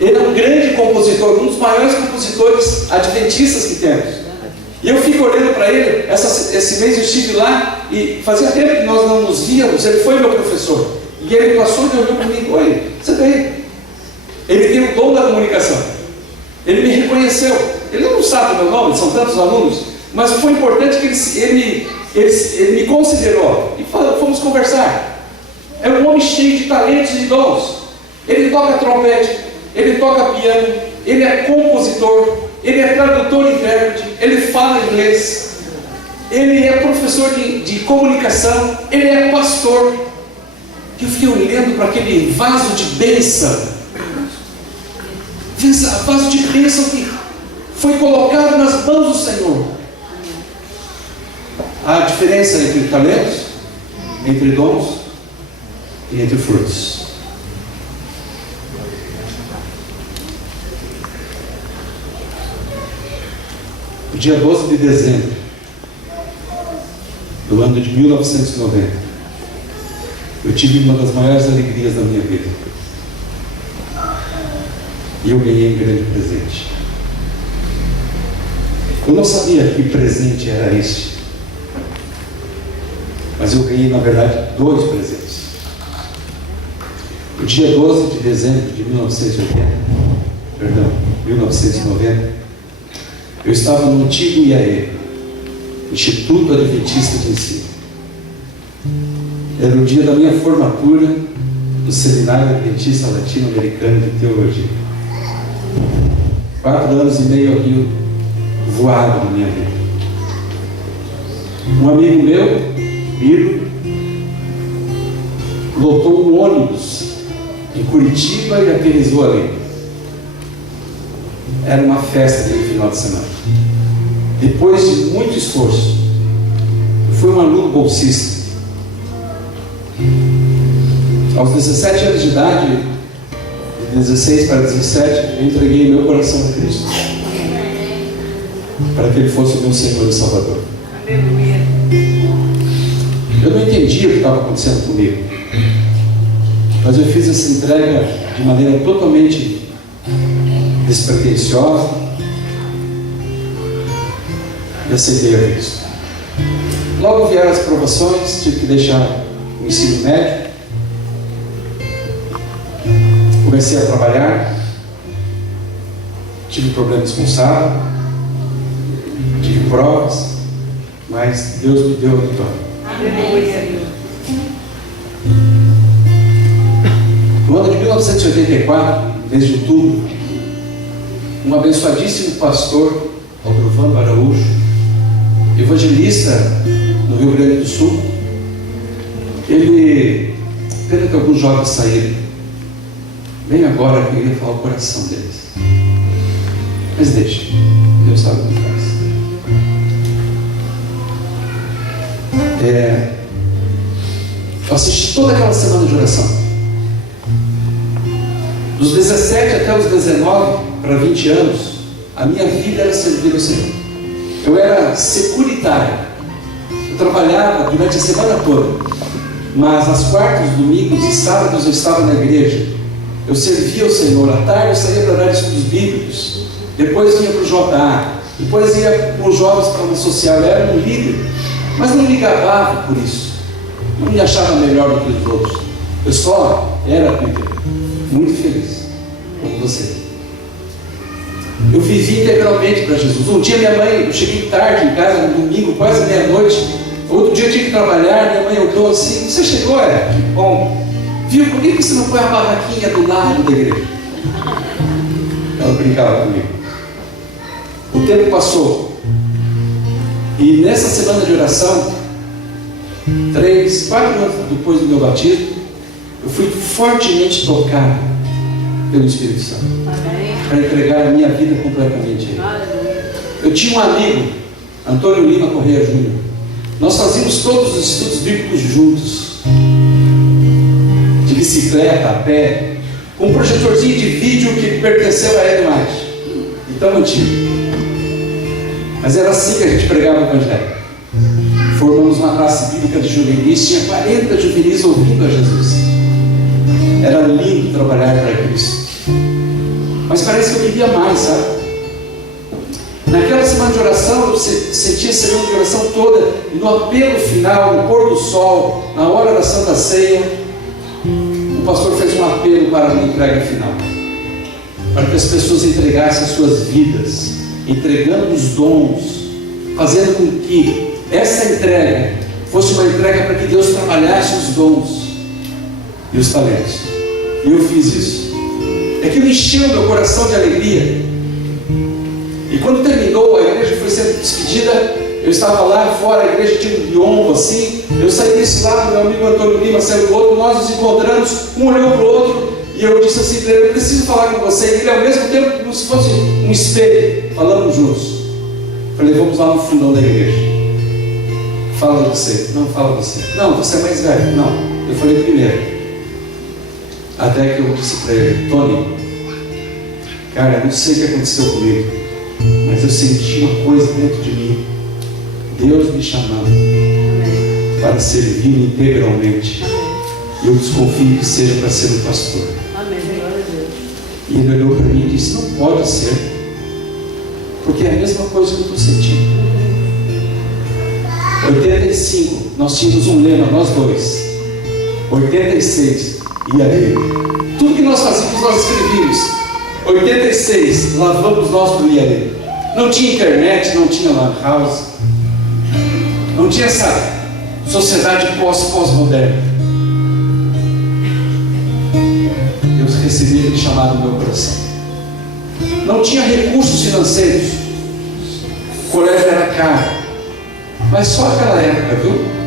Ele é um grande compositor, um dos maiores compositores adventistas que temos. E eu fico olhando para ele, esse mês eu estive lá, e fazia tempo que nós não nos víamos, ele foi meu professor. E ele passou e olhou para mim, oi, você está aí? Ele tem o dom da comunicação. Ele me reconheceu. Ele não sabe o meu nome, são tantos alunos, mas foi importante que ele me considerou. E fomos conversar. É um homem cheio de talentos e dons. Ele toca trompete, ele toca piano, ele é compositor, ele é tradutor e intérprete, ele fala inglês, ele é professor de comunicação, ele é pastor. Eu fiquei olhando para aquele vaso de bênção, vaso de bênção que foi colocado nas mãos do Senhor. Há diferença entre talentos, entre dons e entre frutos. No dia 12 de dezembro do ano de 1990, eu tive uma das maiores alegrias da minha vida. E eu ganhei um grande presente. Eu não sabia que presente era esse, mas eu ganhei, na verdade, 2 presentes. No dia 12 de dezembro de 1990, eu estava no antigo IAE, Instituto Adventista de Ensino. Era o dia da minha formatura do Seminário Adventista Latino-Americano de Teologia. 4 anos e meio haviam voado na minha vida. Um amigo meu, Miro, lotou um ônibus em Curitiba e aterrissou ali. Era uma festa aquele final de semana. Depois de muito esforço, eu fui um aluno bolsista. Aos 17 anos de idade, de 16 para 17, eu entreguei meu coração a Cristo, para que Ele fosse o meu Senhor e Salvador. Eu não entendia o que estava acontecendo comigo, mas eu fiz essa entrega de maneira totalmente despretensiosa e aceitei a Cristo. Logo vieram as provações, tive que deixar o ensino médio, comecei a trabalhar, tive problemas com o sábado, tive provas, mas Deus me deu a vitória. No ano de 1984, mês de outubro, um abençoadíssimo pastor, Aldrovando Araújo, evangelista no Rio Grande do Sul, ele, pena que alguns jovens saíram, bem agora eu queria falar o coração deles, mas deixa, Deus sabe o que faz. Eu assisti toda aquela semana de oração, dos 17 até os 19 para 20 anos, a minha vida era servir ao Senhor. Eu era securitário, eu trabalhava durante a semana toda, Mas às quartas, domingos e sábados eu estava na igreja. Eu servia o Senhor. À tarde eu saía para dar estudos bíblicos. Depois ia para o JA. Depois ia para os jovens para uma social. Eu era um líder. Mas não me gabava por isso. Não me achava melhor do que os outros. Eu só era muito feliz com você. Eu vivi integralmente para Jesus. Um dia minha mãe, eu cheguei tarde em casa, no domingo, quase meia-noite. Outro dia eu tinha que trabalhar, minha mãe olhou assim: você chegou? Que bom. Viu, por que você não põe a barraquinha do lado da igreja? Ela brincava comigo. O tempo passou. E nessa semana de oração, 3, 4 anos depois do meu batismo, eu fui fortemente tocado pelo Espírito Santo. Para entregar a minha vida completamente a Ele. Eu tinha um amigo, Antônio Lima Correia Júnior. Nós fazíamos todos os estudos bíblicos juntos, de bicicleta, a pé, com um projetorzinho de vídeo que pertenceu a ele mais, e tão antigo. Mas era assim que a gente pregava o Evangelho. Formamos uma classe bíblica de juvenis, tinha 40 juvenis ouvindo a Jesus. Era lindo trabalhar para Cristo. Mas parece que eu queria mais, sabe? Naquela semana de oração, eu sentia a semana de oração toda, e no apelo final, no pôr do sol, na hora da Santa Ceia, o pastor fez um apelo para a minha entrega final, para que as pessoas entregassem as suas vidas, entregando os dons, fazendo com que essa entrega fosse uma entrega para que Deus trabalhasse os dons e os talentos. E eu fiz isso. Aquilo encheu meu coração de alegria. E quando terminou, a igreja foi sendo despedida. Eu estava lá fora, a igreja tinha um biombo assim. Eu saí desse lado, meu amigo Antônio Lima saiu do outro. Nós nos encontramos, um olhou para o outro. E eu disse assim para ele: eu preciso falar com você. E ele, ao mesmo tempo, como se fosse um espelho, falamos juntos. Falei: vamos lá no fundão da igreja. Fala você. Não, fala você. Não, você é mais velho. Não, eu falei primeiro. Até que eu disse para ele: Tony, cara, eu não sei o que aconteceu comigo, mas eu senti uma coisa dentro de mim, Deus me chamando para servir integralmente. E eu desconfio que seja para ser um pastor. E ele olhou para mim e disse: não pode ser, porque é a mesma coisa que eu estou sentindo. 85, nós tínhamos um lema, nós dois. 86, e aí? Tudo que nós fazíamos, nós escrevíamos. 86, lavamos nós do IAE. Não tinha internet, não tinha lan house, não tinha essa sociedade pós-moderna. Eu recebi aquele chamado no meu coração. Não tinha recursos financeiros, o colégio era caro, mas só aquela época, viu?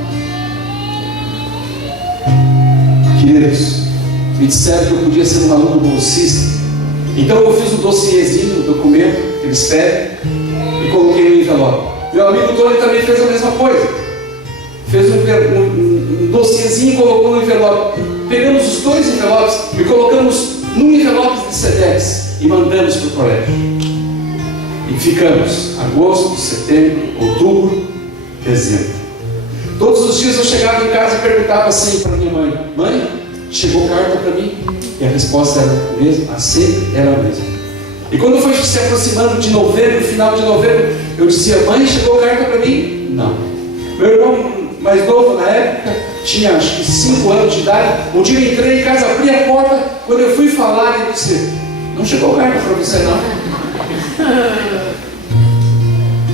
Queridos, me disseram que eu podia ser um aluno bolsista. Então eu fiz um dossiêzinho, um documento que eles pedem, e coloquei no envelope. Meu amigo Tony também fez a mesma coisa. Fez um dossiêzinho e colocou no envelope. Pegamos os dois envelopes e colocamos num envelope de Sedex e mandamos para o colégio. E ficamos agosto, setembro, outubro, dezembro. Todos os dias eu chegava em casa e perguntava assim para minha mãe: mãe, chegou carta para mim? E a resposta era a mesma, sempre era a mesma. E quando foi se aproximando de novembro, final de novembro, eu dizia: mãe, chegou carta para mim? Não. Meu irmão mais novo na época tinha acho que 5 anos de idade. Um dia eu entrei em casa, abri a porta. Quando eu fui falar, ele disse: não chegou carta para você não.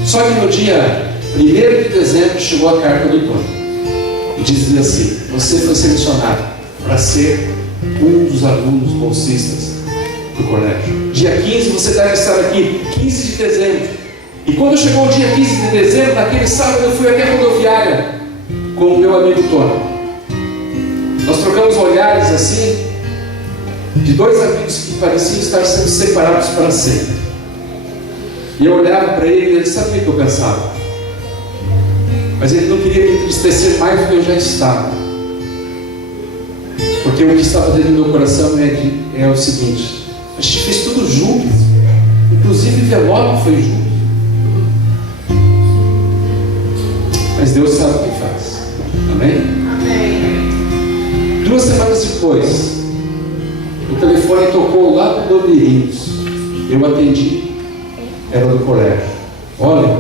Só que no dia 1º de dezembro chegou a carta do Tony e dizia assim: você foi selecionado para ser um dos alunos bolsistas do colégio. Dia 15 você deve estar aqui, 15 de dezembro. E quando chegou o dia 15 de dezembro, naquele sábado eu fui até a rodoviária com o meu amigo Tony. Nós trocamos olhares assim, de dois amigos que pareciam estar sendo separados para sempre. E eu olhava para ele e ele sabia o que eu pensava. Mas ele não queria me entristecer mais do que eu já estava. Porque o que estava dentro do meu coração é o seguinte: a gente fez tudo junto, inclusive o envelope foi junto. Mas Deus sabe o que faz. Amém? Amém. Lamirins. Eu atendi, era do colégio. Olha,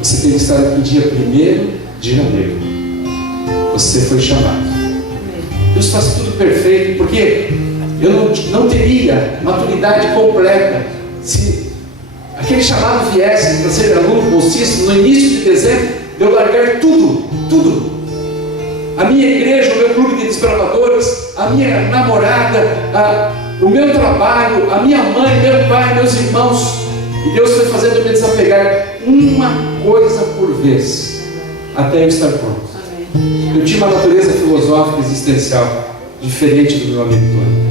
você tem que estar aqui dia 1º de janeiro. Você foi chamado. Deus faz tudo perfeito, porque eu não teria maturidade completa se aquele chamado viesse para ser aluno bolsista no início de dezembro, eu largar tudo. A minha igreja, o meu clube de desbravadores, a minha namorada, o meu trabalho, a minha mãe, meu pai, meus irmãos. E Deus foi fazendo eu me desapegar uma coisa por vez, até eu estar pronto. Eu tinha uma natureza filosófica existencial diferente do meu amigo Tony.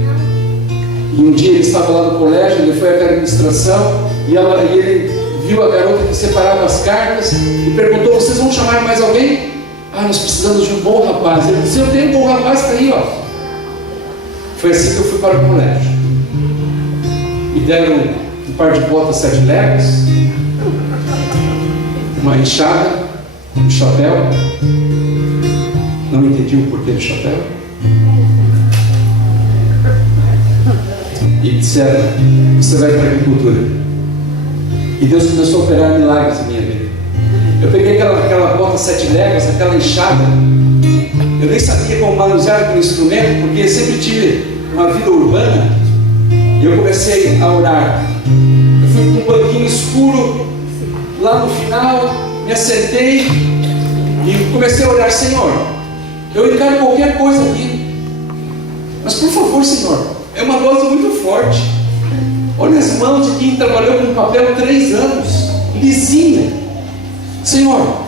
E um dia ele estava lá no colégio, ele foi à administração e ele viu a garota que separava as cartas e perguntou: vocês vão chamar mais alguém? Nós precisamos de um bom rapaz. Ele disse: eu tenho um bom rapaz, está aí, ó. Foi assim que eu fui para o colégio. Me deram um par de botas 7 léguas, uma enxada, um chapéu. Não entendi o porquê do chapéu. E disseram: você vai para a agricultura. E Deus começou a operar milagres na minha vida. Eu peguei aquela bota 7 léguas, aquela enxada. Eu nem sabia como manusear aquele instrumento, porque eu sempre tive uma vida urbana. E eu comecei a orar. Eu fui para um banquinho escuro, lá no final, me assentei e comecei a orar: Senhor, eu encaro qualquer coisa aqui, mas por favor, Senhor, é uma dose muito forte. Olha as mãos de quem trabalhou com papel 3 anos, lisinha. Senhor,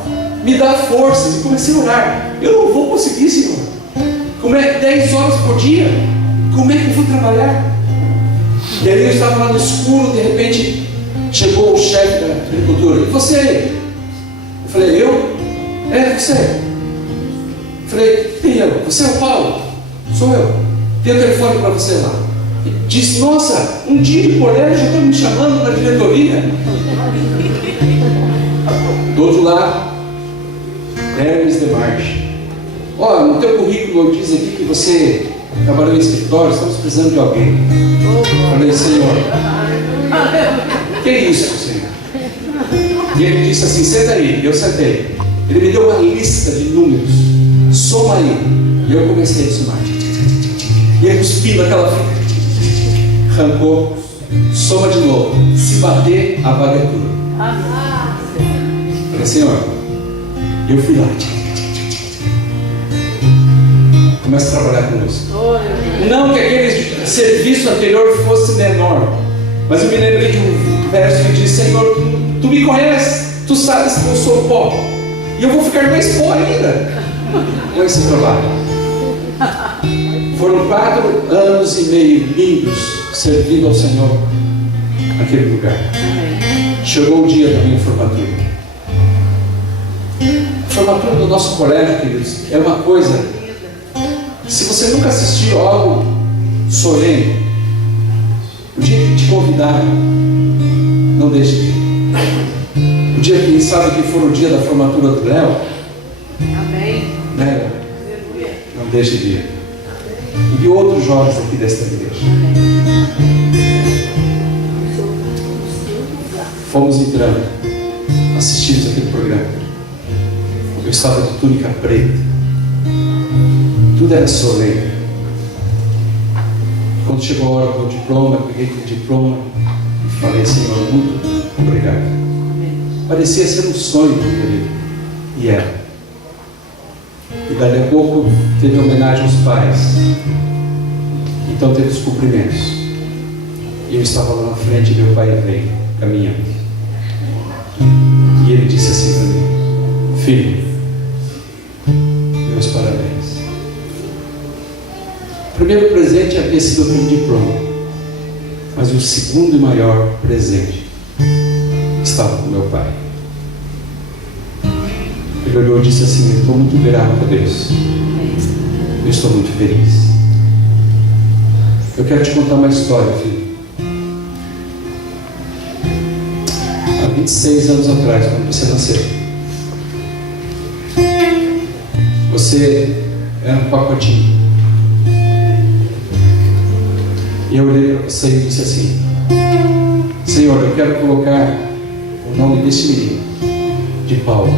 me dá forças. E comecei a orar: eu não vou conseguir, Senhor. Como é 10 horas por dia? Como é que eu vou trabalhar? E aí eu estava lá no escuro, de repente chegou o chefe da agricultura: e você? Eu falei: eu? Você. Eu falei: quem eu? Você é o Paulo? Sou eu. Tem o telefone para você lá. E disse: nossa, um dia de colégio já estão me chamando na diretoria. Do outro lado, Hermes de Marche. No teu currículo diz aqui que você trabalhou em escritório, estamos precisando de alguém. Falei: Senhor, que é isso, Senhor? E ele disse assim: senta aí. Eu sentei. Ele me deu uma lista de números. Soma aí. E eu comecei a somar. E ele cuspindo aquela fita. Arrancou. Soma de novo. Se bater, a vaga é tua. Falei: Senhor, eu fui lá. Começa a trabalhar conosco. Não que aquele serviço anterior fosse menor, mas eu me lembrei de um verso que diz: Senhor, tu me conheces, tu sabes que eu sou pó, e eu vou ficar mais pó ainda com esse trabalho. Foram 4 anos e meio lindos servindo ao Senhor naquele lugar. Chegou o dia da minha formatura. A formatura do nosso colégio, queridos, é uma coisa. Se você nunca assistiu algo solene, o dia que te convidar, não deixe de ir. O dia que sabe que for o dia da formatura do Léo, Amém. né? Não deixe de ir. E de outros jovens aqui desta igreja. Fomos entrando, assistimos aquele programa. Eu estava de túnica preta. Tudo era solene. Quando chegou a hora do diploma, eu peguei aquele diploma e falei: Senhor, muito obrigado. Parecia ser um sonho, querido. E era. E dali a pouco teve homenagem aos pais. Então teve os cumprimentos. E eu estava lá na frente e meu pai veio caminhando. E ele disse assim para mim: filho, meus parabéns. O primeiro presente havia sido aquele diploma, mas o segundo e maior presente estava com meu pai. Ele olhou e disse assim: eu estou muito grato a Deus, eu estou muito feliz. Eu quero te contar uma história, filho. Há 26 anos atrás, quando você nasceu, você era um pacotinho. E eu olhei para você e disse assim: Senhor, eu quero colocar o nome desse menino de Paulo,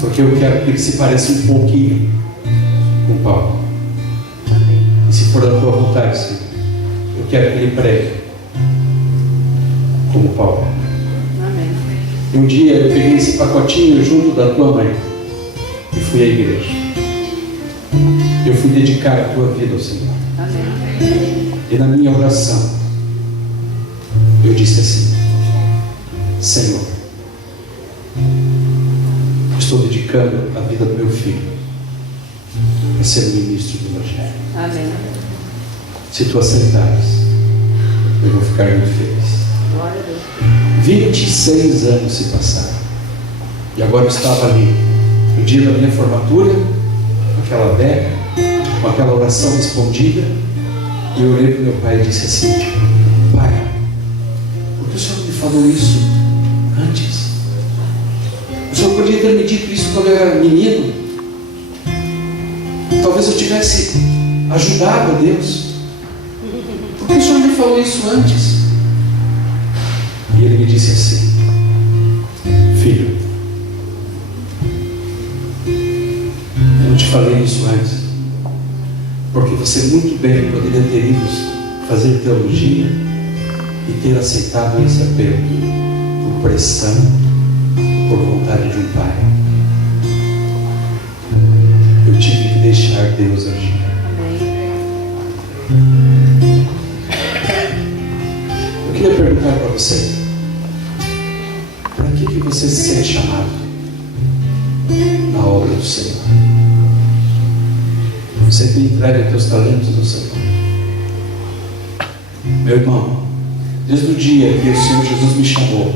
porque eu quero que ele se pareça um pouquinho com Paulo. E se for da tua vontade, Senhor, eu quero que ele pregue como Paulo. E um dia eu peguei esse pacotinho junto da tua mãe e fui à igreja. Eu fui dedicar a tua vida ao Senhor. E na minha oração eu disse assim: Senhor, estou dedicando a vida do meu filho para ser ministro do Evangelho. Amém. Se tu aceitares, eu vou ficar muito feliz. Glória a Deus. 26 anos se passaram. E agora eu estava ali, no dia da minha formatura, com aquela beca, com aquela oração respondida. E eu olhei para o meu pai e disse assim: Pai, por que o Senhor me falou isso antes? O Senhor podia ter me dito isso quando eu era menino. Talvez eu tivesse ajudado a Deus. Por que o Senhor me falou isso antes? E ele me disse assim: Filho, eu não te falei isso antes, porque você muito bem poderia ter ido fazer teologia e ter aceitado esse apelo por pressão, por vontade de um pai. Eu tive que deixar Deus agir. Eu queria perguntar para você: para que você se sente chamado na obra do Senhor? Você tem entregue os teus talentos ao Senhor? Meu irmão, desde o dia que o Senhor Jesus me chamou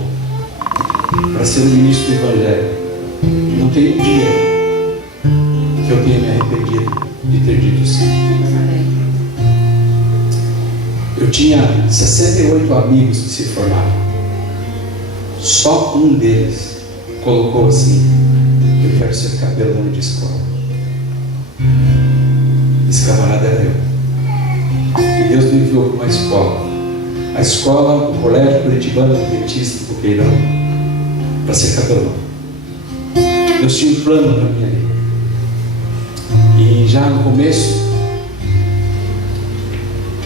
para ser o ministro do Evangelho, não tem um dia que eu tenha me arrependido de ter dito sim. Eu tinha 68 amigos que se formaram. Só um deles colocou assim: eu quero ser capelão de escola. Esse camarada era eu. E Deus me enviou para uma escola. A escola, o Colégio Curitibano Adventista do Coqueirão, para ser capelão. Deus tinha um plano para mim ali. E já no começo,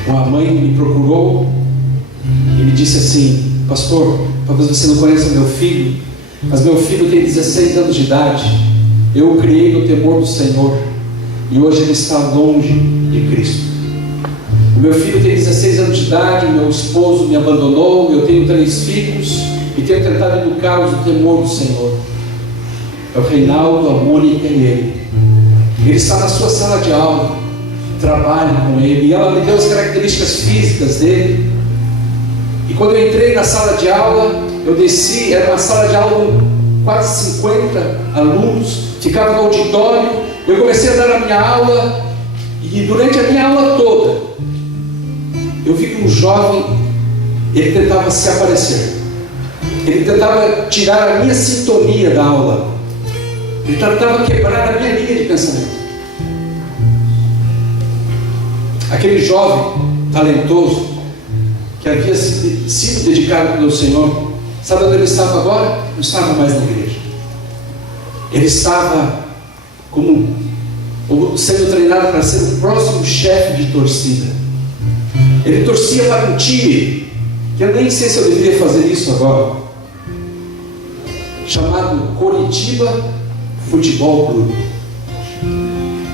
uma mãe me procurou e me disse assim: Pastor, talvez você não conheça meu filho, mas meu filho tem 16 anos de idade. Eu o criei no temor do Senhor e hoje ele está longe de Cristo. O meu filho tem 16 anos de idade, meu esposo me abandonou, eu tenho 3 filhos e tenho tentado educá-los no temor do Senhor. É o Reinaldo, a Mônica e ele. Ele está na sua sala de aula, trabalho com ele, e ela me deu as características físicas dele. E quando eu entrei na sala de aula, eu desci, era uma sala de aula com quase 50 alunos, ficava no auditório, eu comecei a dar a minha aula, e durante a minha aula toda, eu vi que um jovem, ele tentava se aparecer, ele tentava tirar a minha sintonia da aula, ele tentava quebrar a minha linha de pensamento. Aquele jovem talentoso, que havia sido dedicado pelo Senhor, sabe onde ele estava agora? Não estava mais na igreja. Ele estava como sendo treinado para ser o próximo chefe de torcida. Ele torcia para um time, que eu nem sei se eu deveria fazer isso agora, chamado Coritiba Futebol Clube,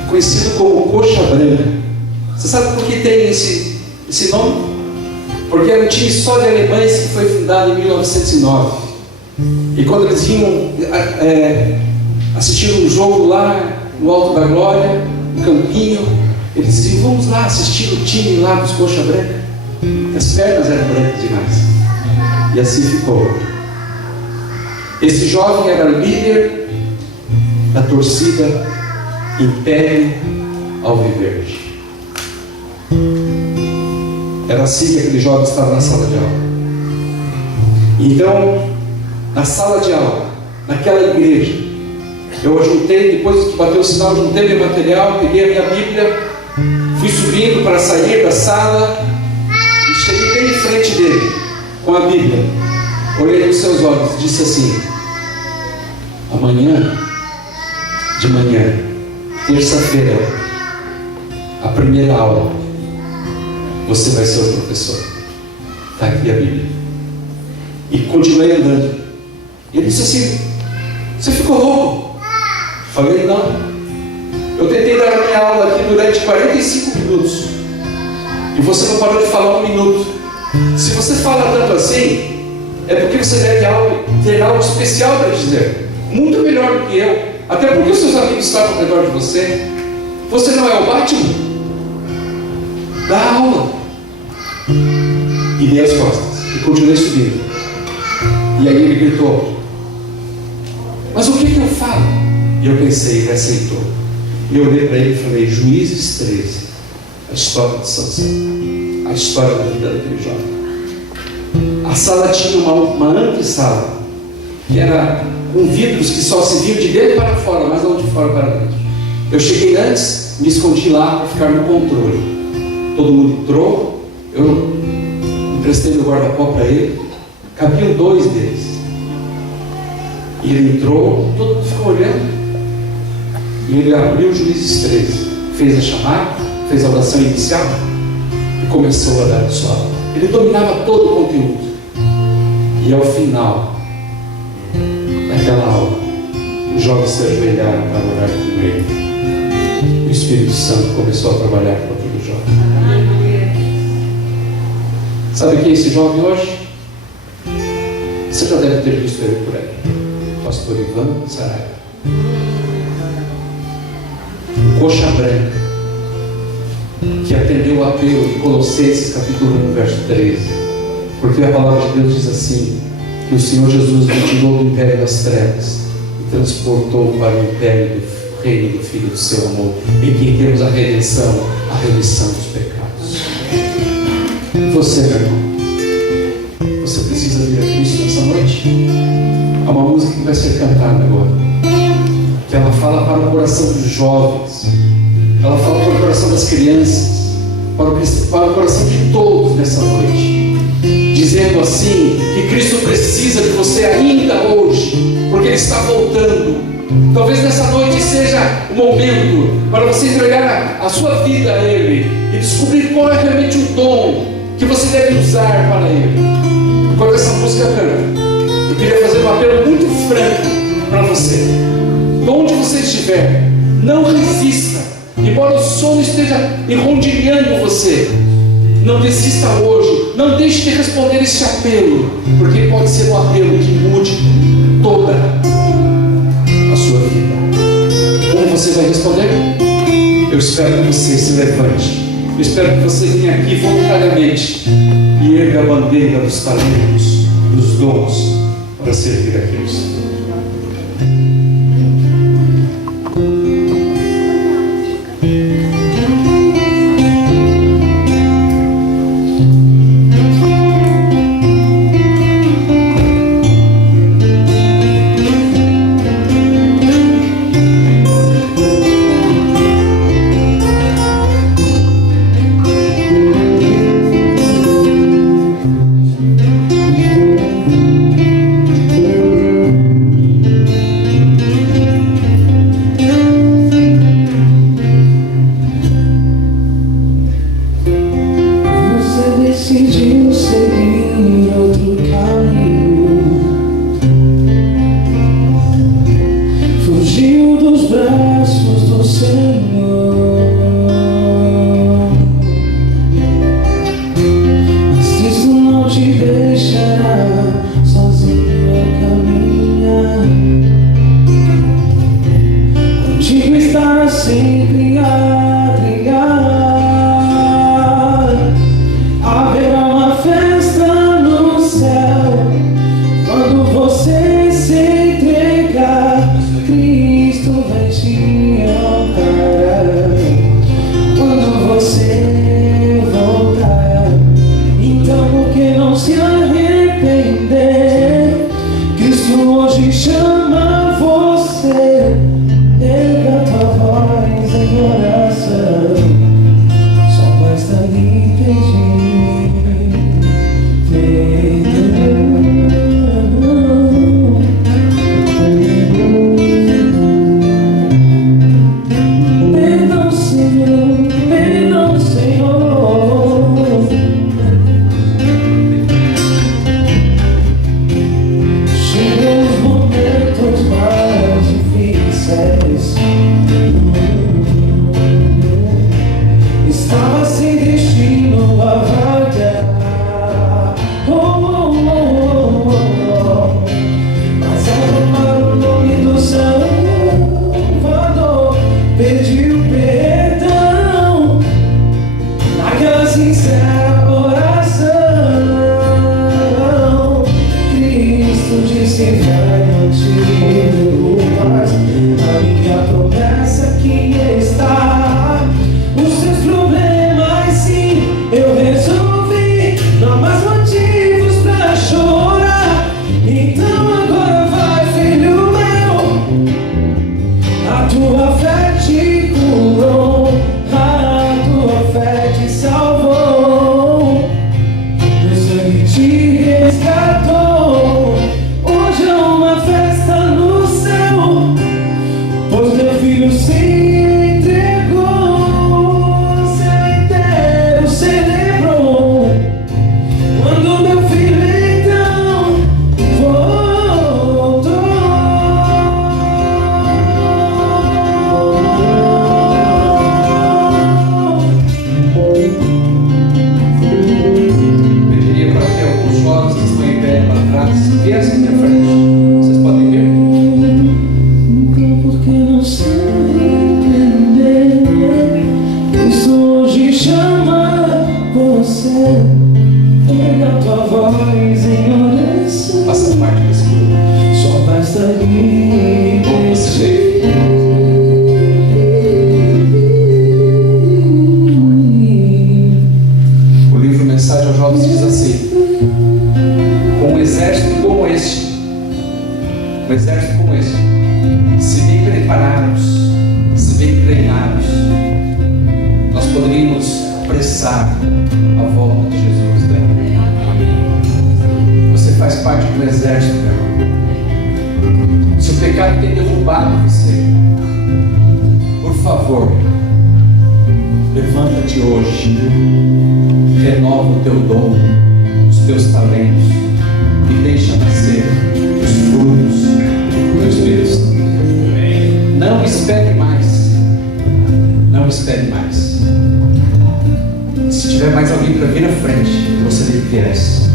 conhecido como Coxa Branca. Você sabe por que tem esse nome? Porque era um time só de alemães que foi fundado em 1909. E quando eles vinham assistir um jogo lá no Alto da Glória, no campinho, eles diziam: vamos lá assistir o time lá dos Coxa Branca. As pernas eram brancas demais. E assim ficou. Esse jovem era líder da torcida Império Alviverde. Era assim que aquele jovem estava na sala de aula. Então, na sala de aula, naquela igreja, eu juntei, depois que bateu o sinal, juntei meu material, peguei a minha Bíblia, Fui subindo para sair da sala e cheguei bem em frente dele, com a Bíblia. Olhei nos seus olhos e disse assim: amanhã, de manhã, terça-feira, a primeira aula, você vai ser o professor. Está aqui a Bíblia. E continuei andando. Ele disse assim: você ficou rouco? Falei: não. Eu tentei dar a minha aula aqui durante 45 minutos e você não parou de falar 1 minuto. Se você fala tanto assim, é porque você deve ter algo especial para dizer, muito melhor do que eu, até porque os seus amigos estavam ao redor de você. Você não é o Batman? Dá aula. E dei as costas e continuei subindo. E aí ele gritou: mas o que eu falo? E eu pensei, ele aceitou. E eu olhei para ele e falei: Juízes 13, a história de Sansão, a história da vida daquele jovem. A sala tinha uma antessala, que era com vidros que só se viam de dentro para fora, mas não de fora para dentro. Eu cheguei antes, me escondi lá para ficar no controle. Todo mundo entrou, eu emprestei meu guarda-pó para ele, cabiam 2 deles. E ele entrou, todo mundo ficou olhando. E ele abriu o Juízes 13, fez a chamada, fez a oração inicial e começou a dar a sua aula. Ele dominava todo o conteúdo. E ao final daquela aula, os jovens se ajoelharam para orar com ele. O Espírito Santo começou a trabalhar com aquele jovem. Sabe quem é esse jovem hoje? Você já deve ter visto ele por aí. Pastor Ivan Saraiva. Coxa branca, que atendeu o apelo de Colossenses capítulo 1, verso 13, porque a palavra de Deus diz assim, que o Senhor Jesus nos tirou do império das trevas e transportou para o império do reino do Filho do seu amor, em quem temos a redenção, a remissão dos pecados. E você, meu irmão, você precisa vir a Cristo nessa noite? Há uma música que vai ser cantada agora, que ela fala para o coração dos jovens, ela fala para o coração das crianças, para o coração de todos nessa noite, dizendo assim, que Cristo precisa de você ainda hoje, porque Ele está voltando. Talvez nessa noite seja o momento para você entregar a sua vida a Ele e descobrir qual é realmente o dom que você deve usar para Ele. Enquanto essa música canta, eu queria fazer um apelo muito franco para você. Onde você estiver, não resista. Embora o sono esteja enrondilhando você, não desista hoje. Não deixe de responder esse apelo, porque pode ser um apelo que mude toda a sua vida. Como você vai responder? Eu espero que você se levante. Eu espero que você venha aqui voluntariamente e erga a bandeira dos talentos, dos dons, para servir a Cristo. vai manter paz. A minha promessa que está. Os seus problemas, sim, eu resolvi. Não há mais motivos pra chorar. Então agora vai, filho meu. A tua fé te curou, a tua fé te salvou, teu sangue te resgatou. Hoje é uma festa no céu, pois meu filho se entregou, o céu inteiro celebrou, quando meu filho então voltou. Pediria para ter alguns jovens que estão em pé lá atrás, que essa aqui à frente. Vocês podem ver? Nunca porque não sei entender. Cristo hoje chama você. Pega a tua voz em oração. Faça parte desse grupo. Só basta ir. Como você veio? O livro Mensagem aos Jovens diz assim: com um exército como este, se bem preparados, se bem treinados, nós poderíamos apressar a volta de Jesus dela. Você faz parte do exército, meu irmão. Se o pecado tem derrubado você, por favor, levanta-te hoje, renova o teu dom, os teus talentos e deixa nascer os frutos do Espírito Santo. Não espere mais. Não espere mais. Se tiver mais alguém para vir à frente, você deve viesse.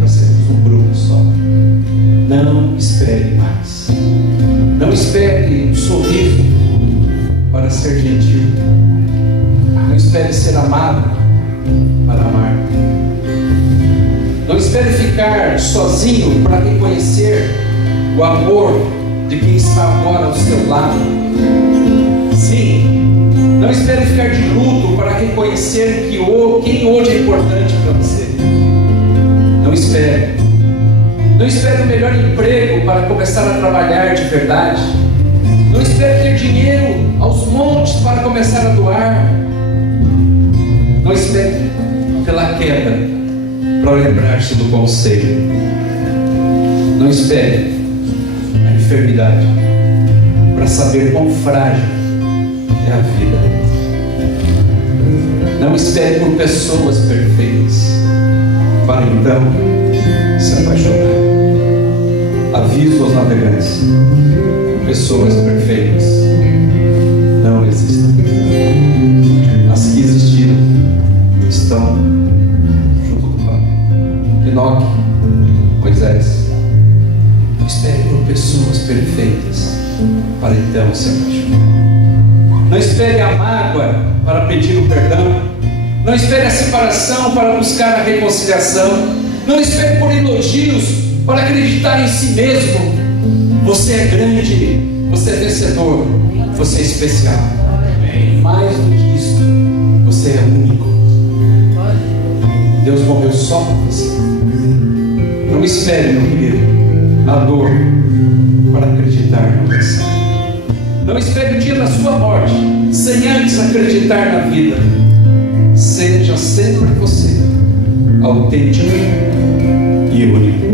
Nós sermos um grupo só. Não espere mais. Não espere um sorriso para ser gentil. Não espere ser amado para amar. Não espere ficar sozinho para reconhecer o amor de quem está agora ao seu lado. Sim, não espere ficar de luto para reconhecer que quem hoje é importante para você. Não espere. Não espere o melhor emprego para começar a trabalhar de verdade. Não espere ter dinheiro aos montes para começar a doar. Não espere pela queda para lembrar-se do conselho. Não espere a enfermidade para saber quão frágil é a vida. Não espere por pessoas perfeitas para então se apaixonar. Aviso aos navegantes: pessoas perfeitas não existem. As que existiram estão junto do Pai. Enoque, Moisés. Não espere por pessoas perfeitas para então se apaixonar. Não espere a mágoa para pedir o perdão. Não espere a separação para buscar a reconciliação. Não espere por elogios para acreditar em si mesmo. Você é grande, você é vencedor, você é especial. Mais do que isso, você é único. Deus morreu só por você. Não espere, meu querido, a dor para acreditar na oração. Não espere o dia da sua morte sem antes acreditar na vida. Seja sempre você autêntico e único.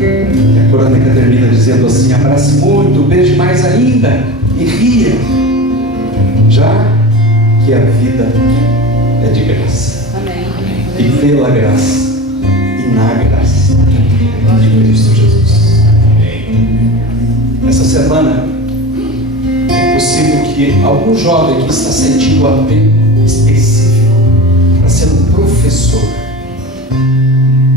E a crônica termina dizendo assim: abrace muito, beije mais ainda e ria, já que a vida é de graça. Amém. E pela graça e na graça de Cristo Jesus. Essa semana é possível que algum jovem que está sentindo o apelo específico para ser um professor,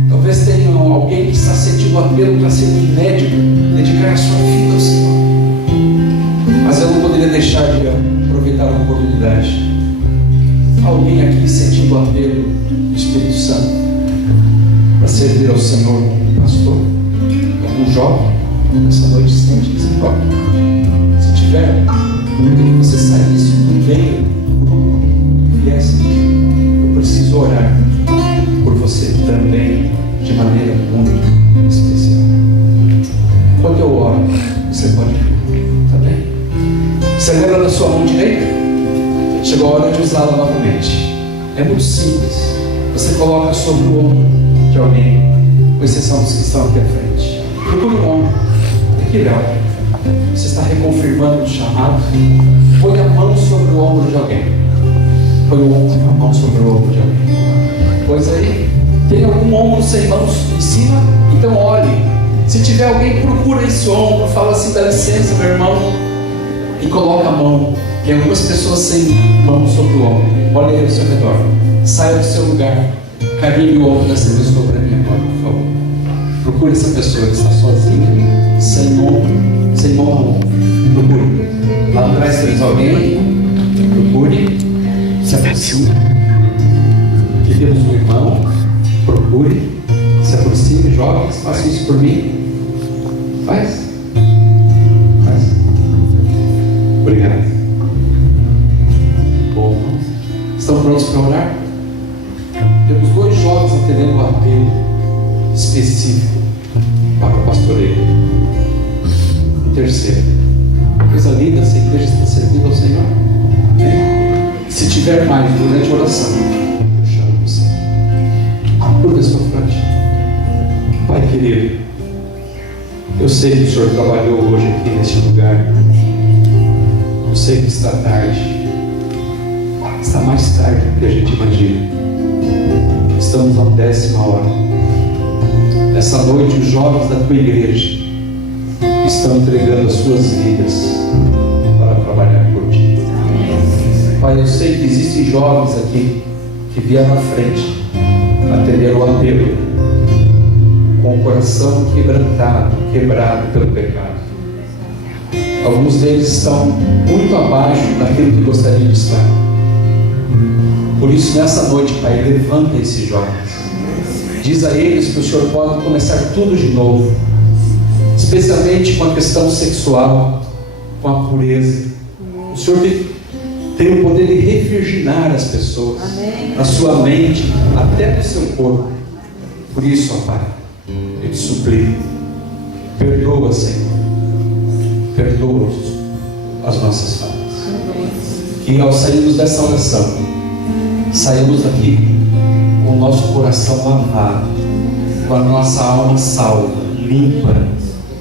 talvez tenha alguém que está sentindo o apelo para ser um médico, dedicar a sua vida ao Senhor, mas eu não poderia deixar de aproveitar a oportunidade. Alguém aqui sentindo o apelo do Espírito Santo para servir ao Senhor como pastor, jovem nessa noite sente esse toque. Se tiver, eu queria que você saísse do meio do grupo e viesse. Eu preciso orar por você também de maneira muito especial. Quando eu oro, você pode vir, tá bem? Você lembra da sua mão direita? Chegou a hora de usá-la novamente. É muito simples. Você coloca sobre o ombro de alguém, com exceção dos que estão aqui à frente. Procure o ombro. Que legal. Você está reconfirmando o chamado. Põe a mão sobre o ombro de alguém. Põe a mão sobre o ombro de alguém. Pois aí, tem algum ombro sem mãos em cima? Então olhe. Se tiver alguém, procura esse ombro. Fala assim: dá licença, meu irmão. E coloca a mão. Tem algumas pessoas sem mão sobre o ombro. Olha aí ao seu redor. Saia do seu lugar. Caminhe o ombro dessa pessoa para mim agora, por favor. Procure essa pessoa que está sozinha, sem ombro, sem mão a ombro. Procure. Lá atrás tem alguém. Procure. Se aproxime. Aqui temos um irmão. Procure. Se aproxime, jovens. Faça isso por mim. Faz. Obrigado. Bom, estão prontos para orar? Temos 2 jovens atendendo um apelo específico para o pastoreio. O terceiro. Coisa linda, essa igreja está servindo ao Senhor. Amém? Se tiver mais durante a oração, eu chamo você. Curva a sua fronte. Pai querido, eu sei que o Senhor trabalhou hoje aqui neste lugar. Eu sei que está tarde. Está mais tarde do que a gente imagina. Estamos na 10ª hora. Essa noite os jovens da tua igreja estão entregando as suas vidas para trabalhar por ti. Pai, eu sei que existem jovens aqui que vieram à frente atender o apelo com o coração quebrado pelo pecado. Alguns deles estão muito abaixo daquilo que gostariam de estar. Por isso, nessa noite, Pai, levanta esses jovens. Diz a eles que o Senhor pode começar tudo de novo, especialmente com a questão sexual, com a pureza. O Senhor tem o poder de revirginar as pessoas, na sua mente, até no seu corpo. Por isso, ó Pai, eu te suplico, perdoa, Senhor, perdoa as nossas faltas. Que ao sairmos dessa oração, saímos daqui com o nosso coração lavado, com a nossa alma salva, limpa.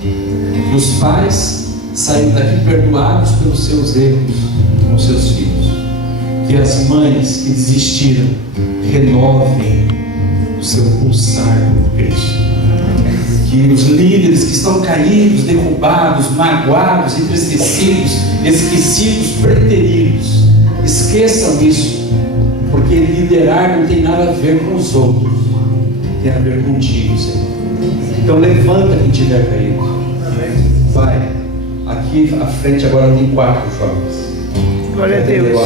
Que os pais saiam daqui perdoados pelos seus erros com seus filhos. Que as mães que desistiram renovem o seu pulsar por Cristo. Que os líderes que estão caídos, derrubados, magoados, entristecidos, esquecidos, preteridos, esqueçam isso. Porque liderar não tem nada a ver com os outros, tem a ver contigo, Senhor. Então levanta quem tiver caído. Pai, aqui à frente agora tem 4 jovens. Glória a Deus.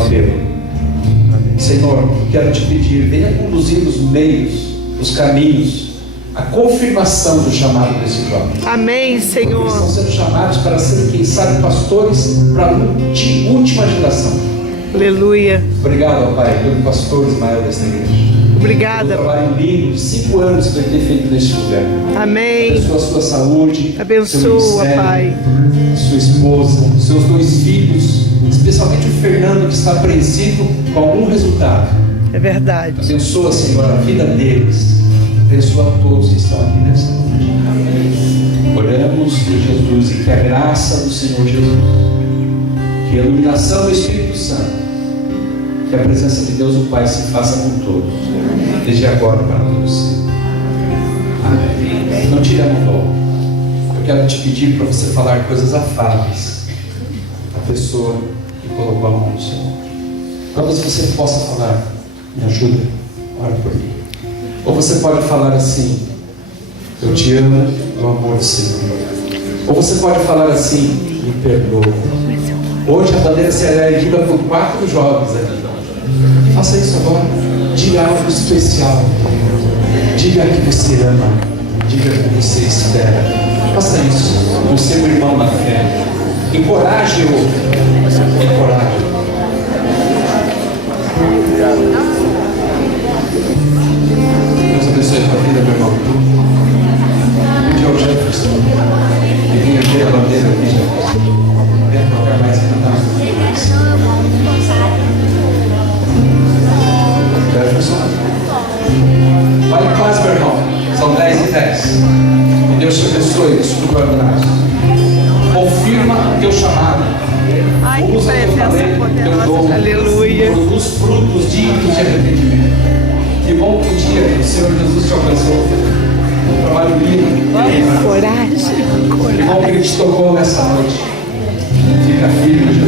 Senhor, eu quero te pedir, venha conduzir nos meios, nos caminhos, a confirmação do chamado desses jovens. Amém, Senhor. Porque eles estão sendo chamados para serem, quem sabe, pastores para a última geração. Aleluia. Obrigado, ó Pai, pelo pastor Ismael desta igreja. Obrigada. Um trabalho lindo de 5 anos que vai ter feito neste lugar. Amém. Abençoa a sua saúde. Abençoa, Pai. A sua esposa, os seus 2 filhos, especialmente o Fernando, que está apreensivo com algum resultado. É verdade. Abençoa, Senhor, a vida deles. Abençoa a todos que estão aqui nessa noite. Amém. Oramos de Jesus e que a graça do Senhor Jesus, que a iluminação do Espírito Santo, que a presença de Deus o Pai se faça com todos, desde agora para todos. Amém. Não tire a mão. Eu quero te pedir para você falar coisas afáveis à pessoa que colocou a mão no seu ombro. Talvez você possa falar: me ajuda, ora por mim. Ou você pode falar assim: eu te amo no amor do Senhor. Ou você pode falar assim: me perdoa. Hoje a bandeira será erguida por 4 jovens aqui. Faça isso agora. Diga algo especial. Diga que você ama. Diga que você espera. Faça isso. Vão ser um irmão na fé. Encoraje o outro. Encoraje. Deus abençoe a tua vida, meu irmão. Pedi ao Jefferson que vinha ver a bandeira aqui, Jefferson. Vem tocar mais e cantar mais. Jefferson. Vai em paz, meu irmão. São 10h10. Que Deus te abençoe, desculpa o abraço. Confirma o teu chamado. Ai, que Usa o teu presença talento, teu dom. poderosa. Aleluia. Produz frutos dignos de arrependimento. Que bom que o dia que o Senhor Jesus te alcançou. Um trabalho lindo. Coragem. Que bom que Ele te tocou nessa noite. Fica firme,